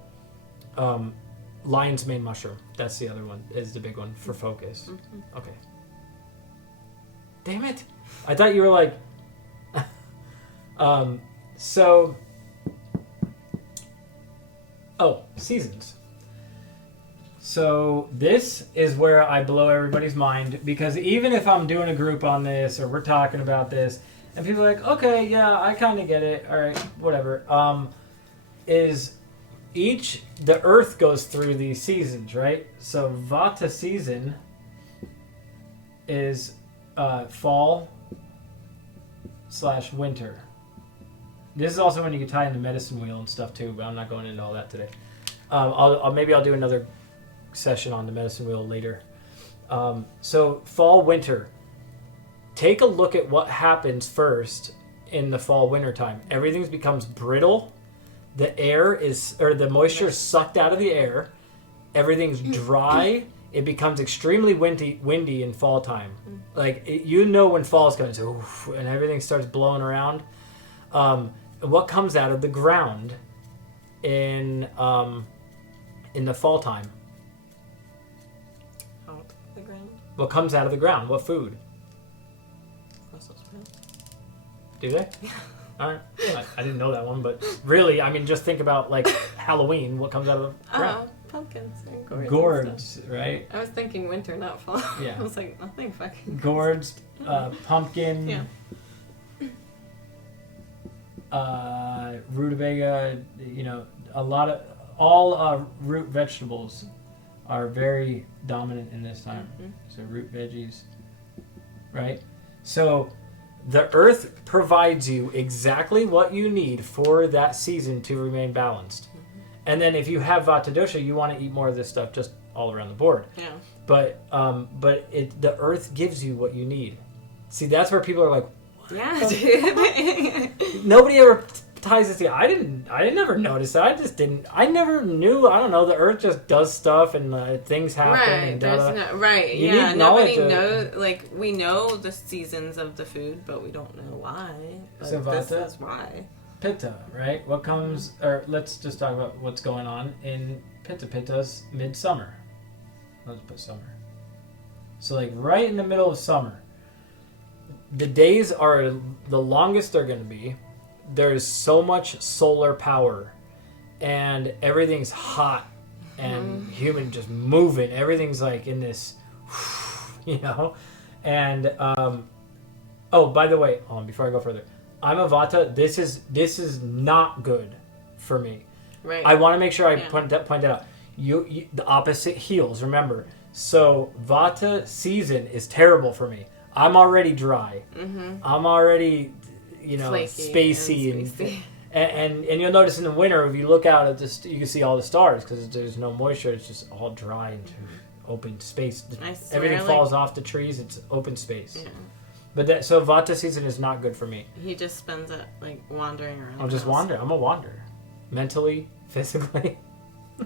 lion's mane mushroom. That's the other one. Is the big one for focus. Okay. Damn it! I thought you were like. So. Oh, seasons. So this is where I blow everybody's mind because even if I'm doing a group on this or we're talking about this and people are like, okay, yeah, I kind of get it. All right, whatever. The earth goes through these seasons, right? So Vata season is fall/winter. This is also when you can tie in the medicine wheel and stuff too, but I'm not going into all that today. Maybe I'll do another session on the medicine wheel later. So fall/winter. Take a look at what happens first in the fall/winter time. Everything becomes brittle. The moisture is sucked out of the air. Everything's dry. It becomes extremely windy in fall time. When fall is coming, so and everything starts blowing around. What comes out of the ground in the fall time? Out of the ground. What comes out of the ground? What food? Brussels sprouts. Do they? All right. I didn't know that one, but really, I mean, just think about like Halloween. What comes out of the ground? Pumpkins and gourds. Gourds, right? I was thinking winter, not fall. Yeah. I was like, nothing fucking. Gourds, pumpkin. Yeah. Rutabaga, all root vegetables are very dominant in this time. So root veggies, right? So the earth provides you exactly what you need for that season to remain balanced. And then if you have Vata dosha, you want to eat more of this stuff just all around the board. Yeah. But the earth gives you what you need. See, that's where people are like, yeah, dude. Nobody ever ties this together. I never noticed that. I never knew. I don't know. The earth just does stuff and things happen. Right. Nobody knows. Like we know the seasons of the food, but we don't know why. So this is why. Pitta, right? What comes? Or let's just talk about what's going on in Pitta. Pitta's midsummer. Let's put summer. So like right in the middle of summer. The days are the longest they're going to be. There's so much solar power, and everything's hot and humid, just moving. Everything's like in this, And by the way, before I go further, I'm a Vata. This is not good for me. Right. I want to make sure I point that out. You the opposite heals. Remember, so Vata season is terrible for me. I'm already dry. I'm already, spacey. And you'll notice in the winter, if you look out at this, you can see all the stars because there's no moisture. It's just all dry and open space. Everything falls off the trees. It's open space. Yeah. But so Vata season is not good for me. He just spends it like wandering around. I'll just wander. I'm a wanderer, mentally, physically.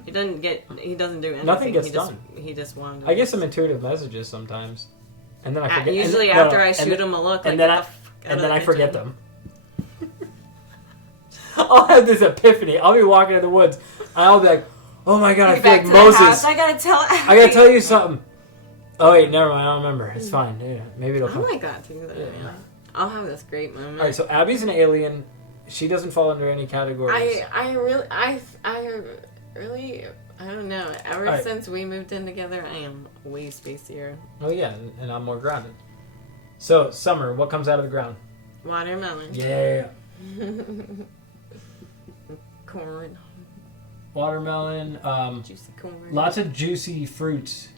He doesn't do anything. Nothing gets done. He just wanders. I get some intuitive messages sometimes. And then I forget. Usually after I shoot him a look, and then I forget them. I'll have this epiphany. I'll be walking in the woods, and I'll be like, "Oh my god, I feel like Moses." I gotta tell you something. Oh wait, never mind. I don't remember. It's fine. Yeah, maybe it'll come. Oh my god, yeah. I'll have this great moment. All right, so Abby's an alien. She doesn't fall under any categories. I really. I don't know. Since we moved in together, I am way spacier. Oh yeah, and I'm more grounded. So, summer, what comes out of the ground? Watermelon. Yeah. Corn. Watermelon. Juicy corn. Lots of juicy fruits.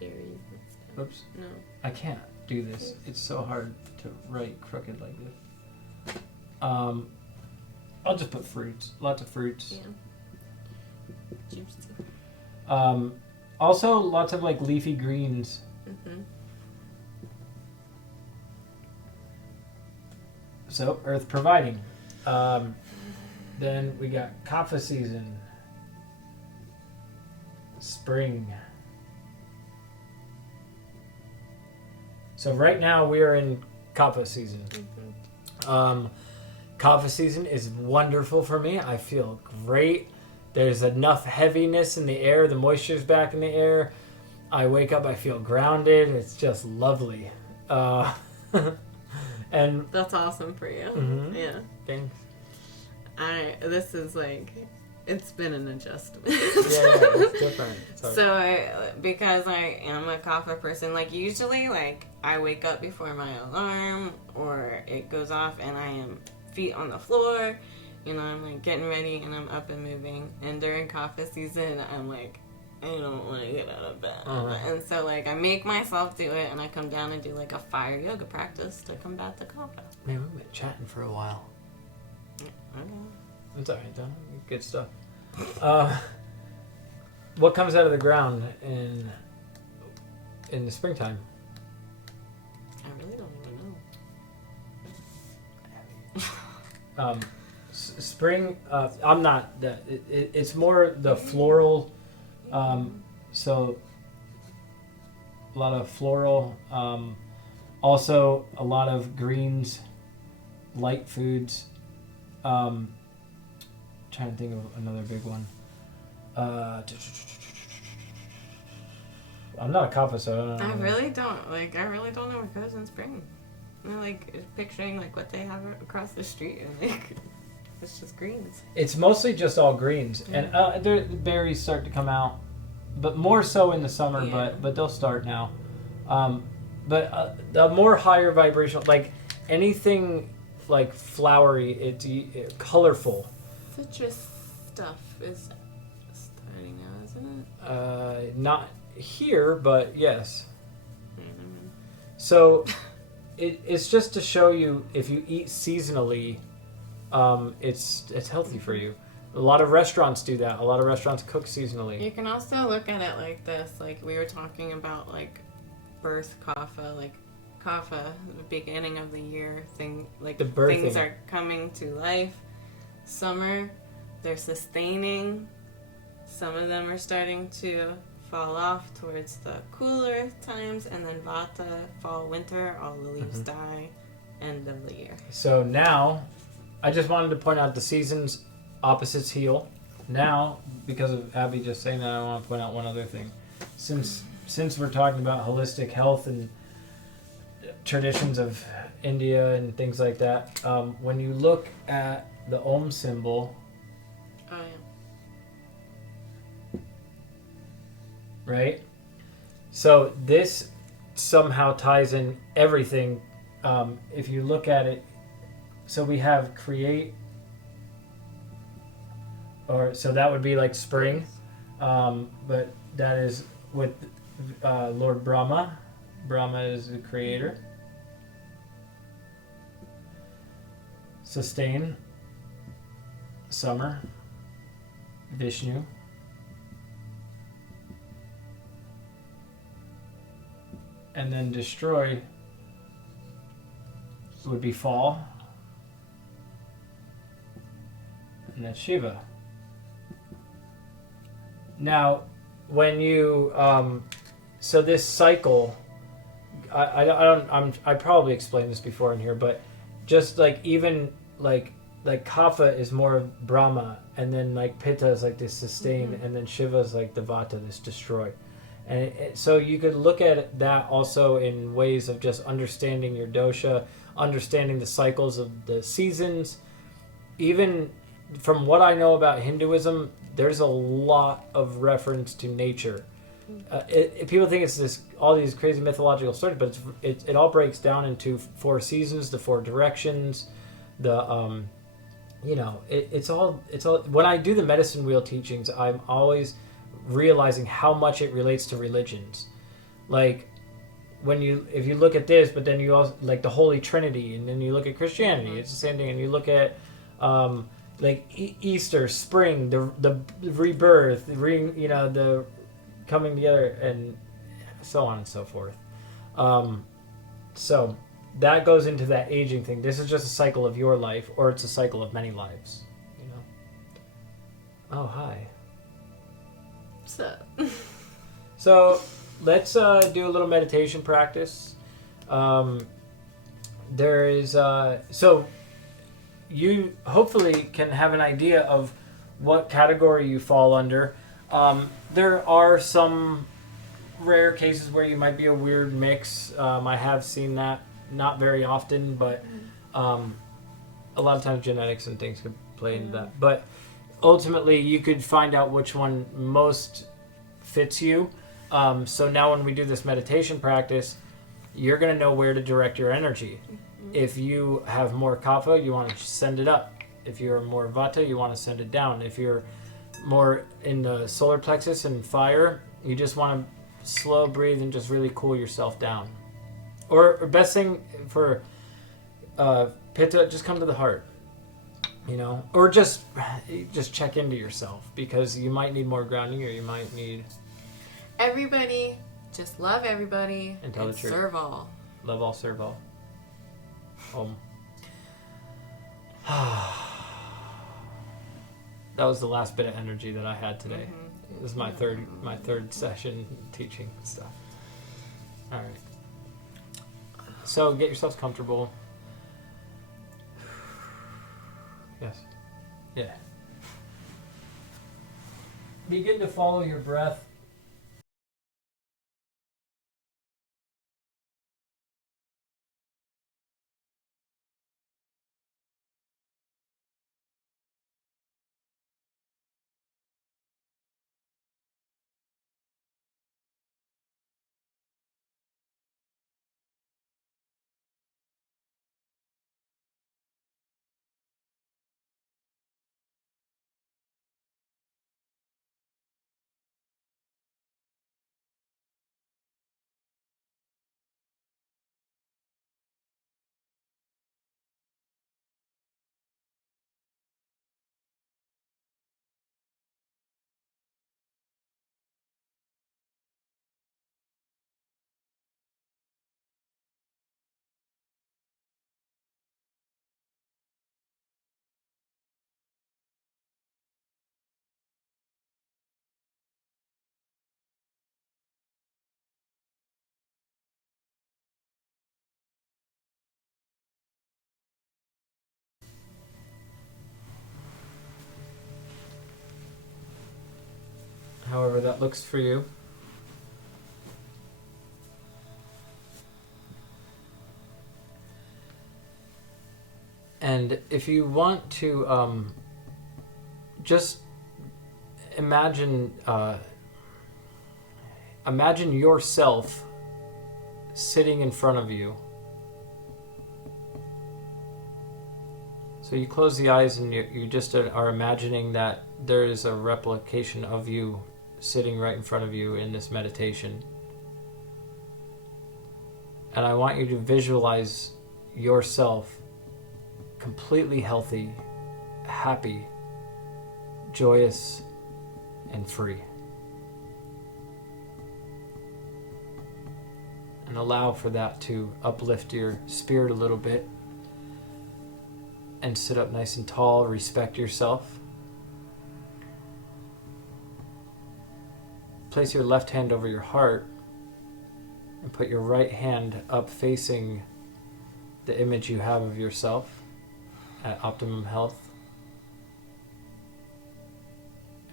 Berries. Oops. No. I can't do this. It's so hard to write crooked like this. I'll just put fruits. Lots of fruits. Yeah. Juicy. Also, lots of like leafy greens. So, earth providing. Then we got Kapha season. Spring. So right now we are in Kapha season. Kapha season is wonderful for me. I feel great. There's enough heaviness in the air. The moisture's back in the air. I wake up, I feel grounded. It's just lovely. And that's awesome for you. Yeah. Thanks. This is like, it's been an adjustment. Yeah, it's different. Because I am a Kapha person, like usually like I wake up before my alarm or it goes off and I am feet on the floor, you know, I'm like getting ready and I'm up and moving. And during Kapha season, I'm like, I don't want to get out of bed. And so like I make myself do it and I come down and do like a fire yoga practice to combat the Kapha. Man, we've been chatting for a while. Okay. It's alright though. Good stuff. What comes out of the ground in the springtime? I really don't even know. Spring. I'm not. It's more the floral. So a lot of floral. Also a lot of greens, light foods. Trying to think of another big one. I'm not a Kapha, so I don't know. I really don't know what goes in spring. I'm like picturing like what they have across the street and like it's just greens. It's mostly just all greens, and the berries start to come out, but more so in the summer. Yeah. But they'll start now. But the more higher vibrational, like anything like flowery, it's colorful. Citrus stuff is starting now, isn't it? Not here, but yes. So it's just to show you if you eat seasonally, it's healthy for you. A lot of restaurants do that. A lot of restaurants cook seasonally. You can also look at it like this. Like we were talking about like birth Kapha, like Kapha, the beginning of the year thing, like the birthing. Things are coming to life. Summer, they're sustaining. Some of them are starting to fall off towards the cooler times, and then Vata, fall, winter, all the leaves die, end of the year. So now, I just wanted to point out the seasons, opposites heal. Now, because of Abby just saying that, I want to point out one other thing. Since we're talking about holistic health and traditions of India and things like that, when you look at the Om symbol, right? So this somehow ties in everything. If you look at it, so we have create, so that would be like spring, but that is with Lord Brahma. Brahma is the creator. Sustain, summer, Vishnu. And then destroy would be fall. And that's Shiva. Now, when you so this cycle, I probably explained this before in here, but just like even like Kapha is more of Brahma, and then like Pitta is like this sustain, and then Shiva is like the Vata, this destroy. And so you could look at that also in ways of just understanding your dosha, understanding the cycles of the seasons. Even from what I know about Hinduism, there's a lot of reference to nature. People think it's this all these crazy mythological stories, but it all breaks down into 4 seasons, the 4 directions, the it's all when I do the medicine wheel teachings, I'm always realizing how much it relates to religions. Like if you look at this, but then you also like the Holy Trinity, and then you look at Christianity, it's the same thing, and you look at Easter, spring, the rebirth, the coming together, and so on and so forth. So that goes into that aging thing. This is just a cycle of your life, or it's a cycle of many lives. Oh, hi. What's up? So let's do a little meditation practice. There is so you hopefully can have an idea of what category you fall under. There are some rare cases where you might be a weird mix. I have seen that, not very often, but a lot of times genetics and things could play into that. But ultimately, you could find out which one most fits you. So now when we do this meditation practice, you're going to know where to direct your energy. If you have more Kapha, you want to send it up. If you're more Vata, you want to send it down. If you're more in the solar plexus and fire, you just want to slow breathe and just really cool yourself down. Or best thing for Pitta, just come to the heart. Or just check into yourself, because you might need more grounding, or you might need... Everybody, just love everybody and tell the truth. Serve all. Love all, serve all. That was the last bit of energy that I had today. This is my third session teaching stuff. All right. So get yourselves comfortable. Yes. Yeah. Begin to follow your breath. However that looks for you. And if you want to just imagine yourself sitting in front of you. So you close the eyes and you just are imagining that there is a replication of you sitting right in front of you in this meditation. And I want you to visualize yourself completely healthy, happy, joyous, and free. And allow for that to uplift your spirit a little bit. And sit up nice and tall, respect yourself. Place your left hand over your heart and put your right hand up facing the image you have of yourself at optimum health.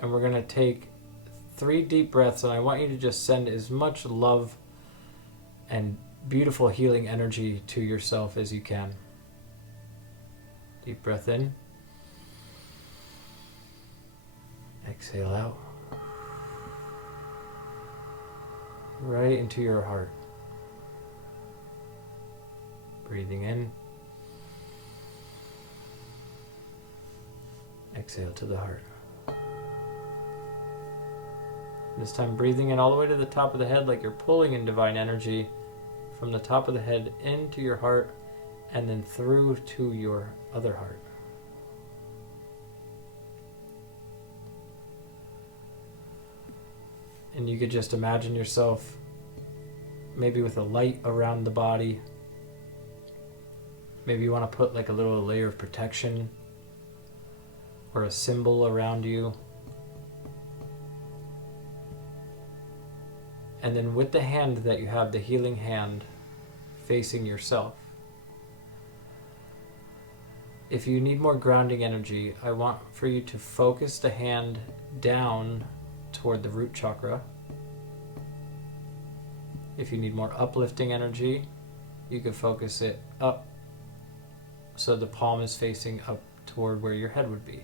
And we're going to take 3 deep breaths, and I want you to just send as much love and beautiful healing energy to yourself as you can. Deep breath in. Exhale out. right into your heart. Breathing in. Exhale to the heart. This time breathing in all the way to the top of the head like you're pulling in divine energy from the top of the head into your heart and then through to your other heart. And you could just imagine yourself maybe with a light around the body. Maybe you want to put like a little layer of protection or a symbol around you. And then with the hand that you have, the healing hand facing yourself, if you need more grounding energy, I want for you to focus the hand down toward the root chakra. If you need more uplifting energy, you can focus it up so the palm is facing up toward where your head would be.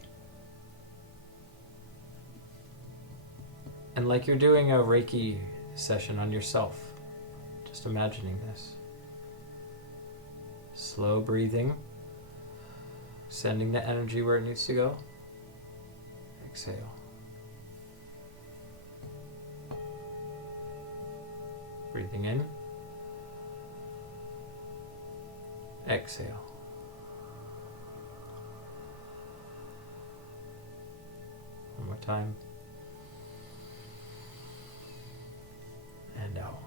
And like you're doing a Reiki session on yourself, just imagining this. Slow breathing, sending the energy where it needs to go. Exhale. Breathing in. Exhale. One more time. And out.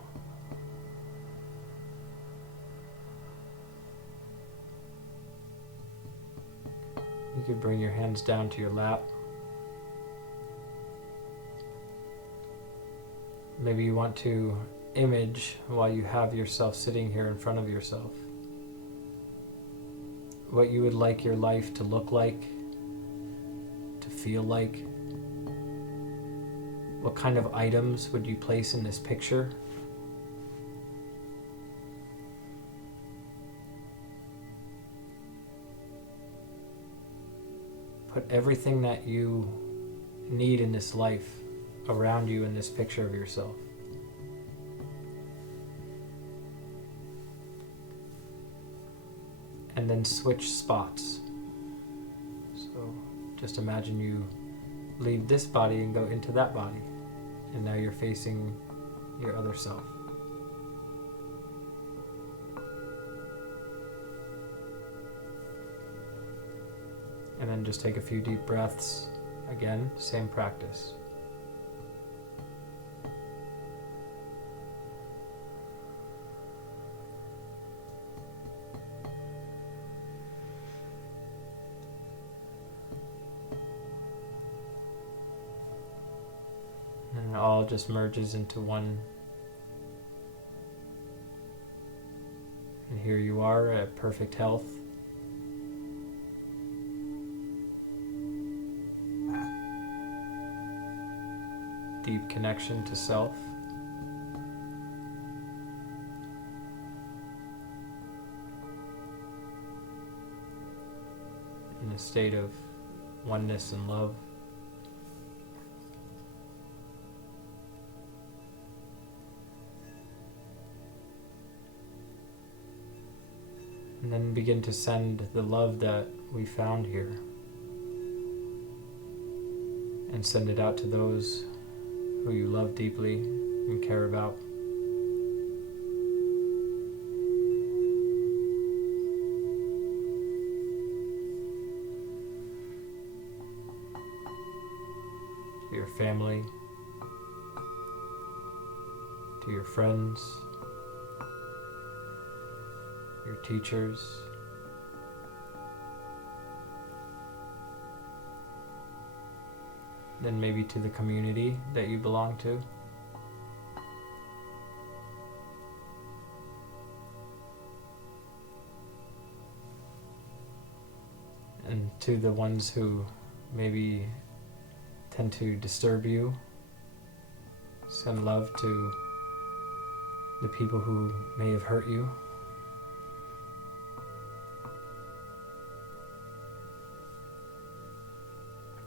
You could bring your hands down to your lap. Maybe you want to image while you have yourself sitting here in front of yourself what you would like your life to look like, to feel like. What kind of items would you place in this picture? Put everything that you need in this life around you in this picture of yourself. And then switch spots. So just imagine you leave this body and go into that body. And now you're facing your other self. And then just take a few deep breaths. Again, same practice. And it all just merges into one. And here you are at perfect health. Deep connection to self. In a state of oneness and love. And then begin to send the love that we found here. And send it out to those who you love deeply and care about. To your family, to your friends, your teachers, then maybe to the community that you belong to. And to the ones who maybe tend to disturb you, send love to the people who may have hurt you.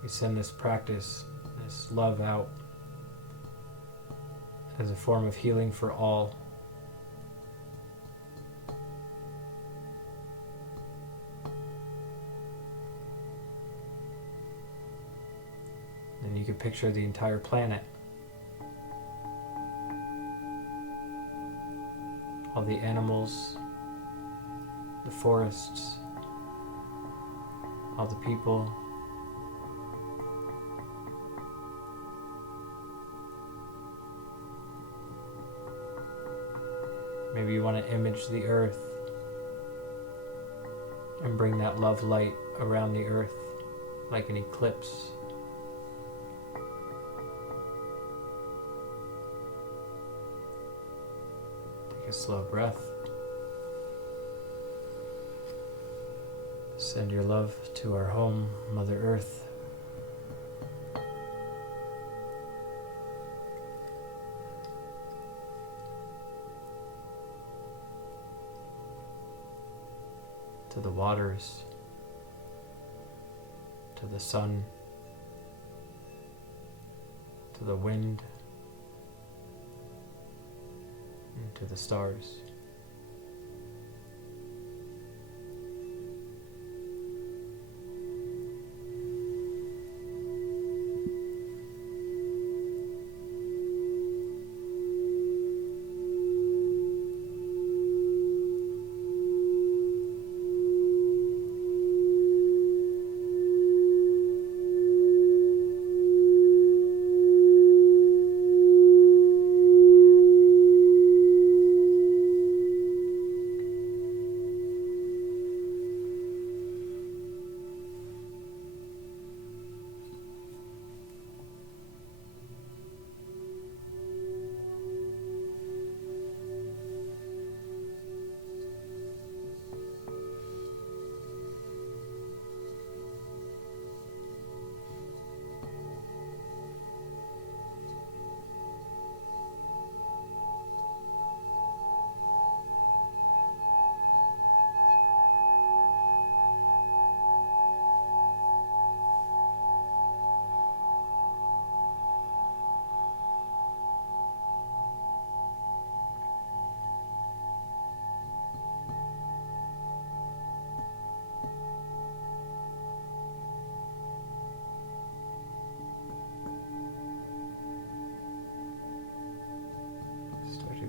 We send this practice, this love out as a form of healing for all. Then you could picture the entire planet. All the animals, the forests, all the people. Maybe you want to image the earth and bring that love light around the earth like an eclipse. Take a slow breath. Send your love to our home, Mother Earth. To the waters, to the sun, to the wind, and to the stars.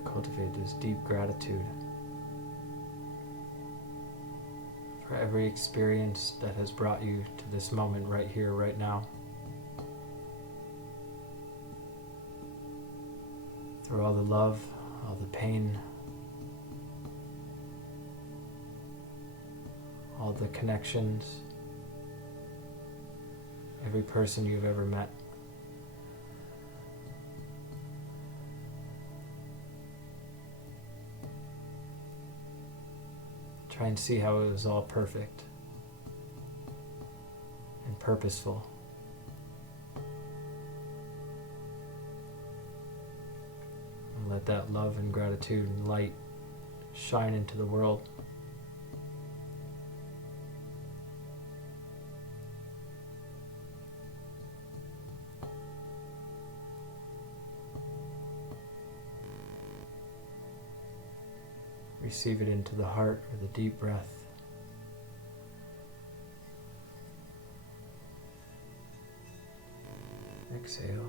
Cultivate this deep gratitude for every experience that has brought you to this moment right here, right now. Through all the love, all the pain, all the connections, every person you've ever met. Try and see how it was all perfect and purposeful. And let that love and gratitude and light shine into the world. Receive it into the heart with a deep breath. Exhale.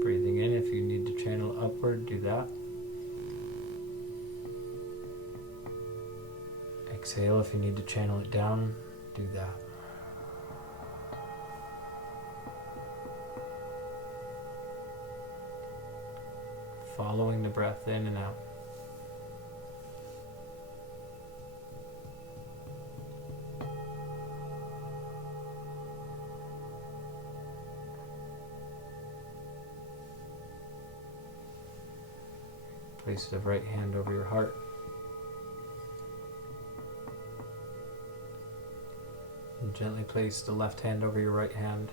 Breathing in, if you need to channel upward, do that. Exhale, if you need to channel it down, do that. Following the breath in and out. Place the right hand over your heart. And gently place the left hand over your right hand.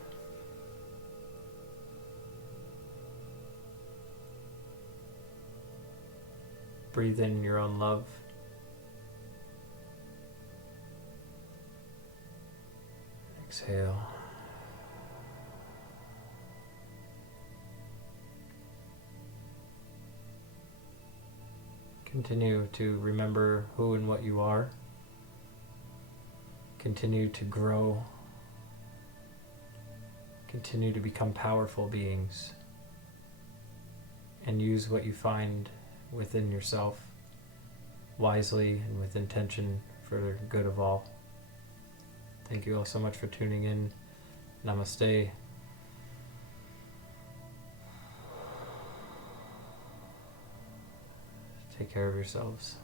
Breathe in your own love. Exhale. Continue to remember who and what you are. Continue to grow. Continue to become powerful beings. And use what you find within yourself wisely and with intention for the good of all. Thank you all so much for tuning in. Namaste. Take care of yourselves.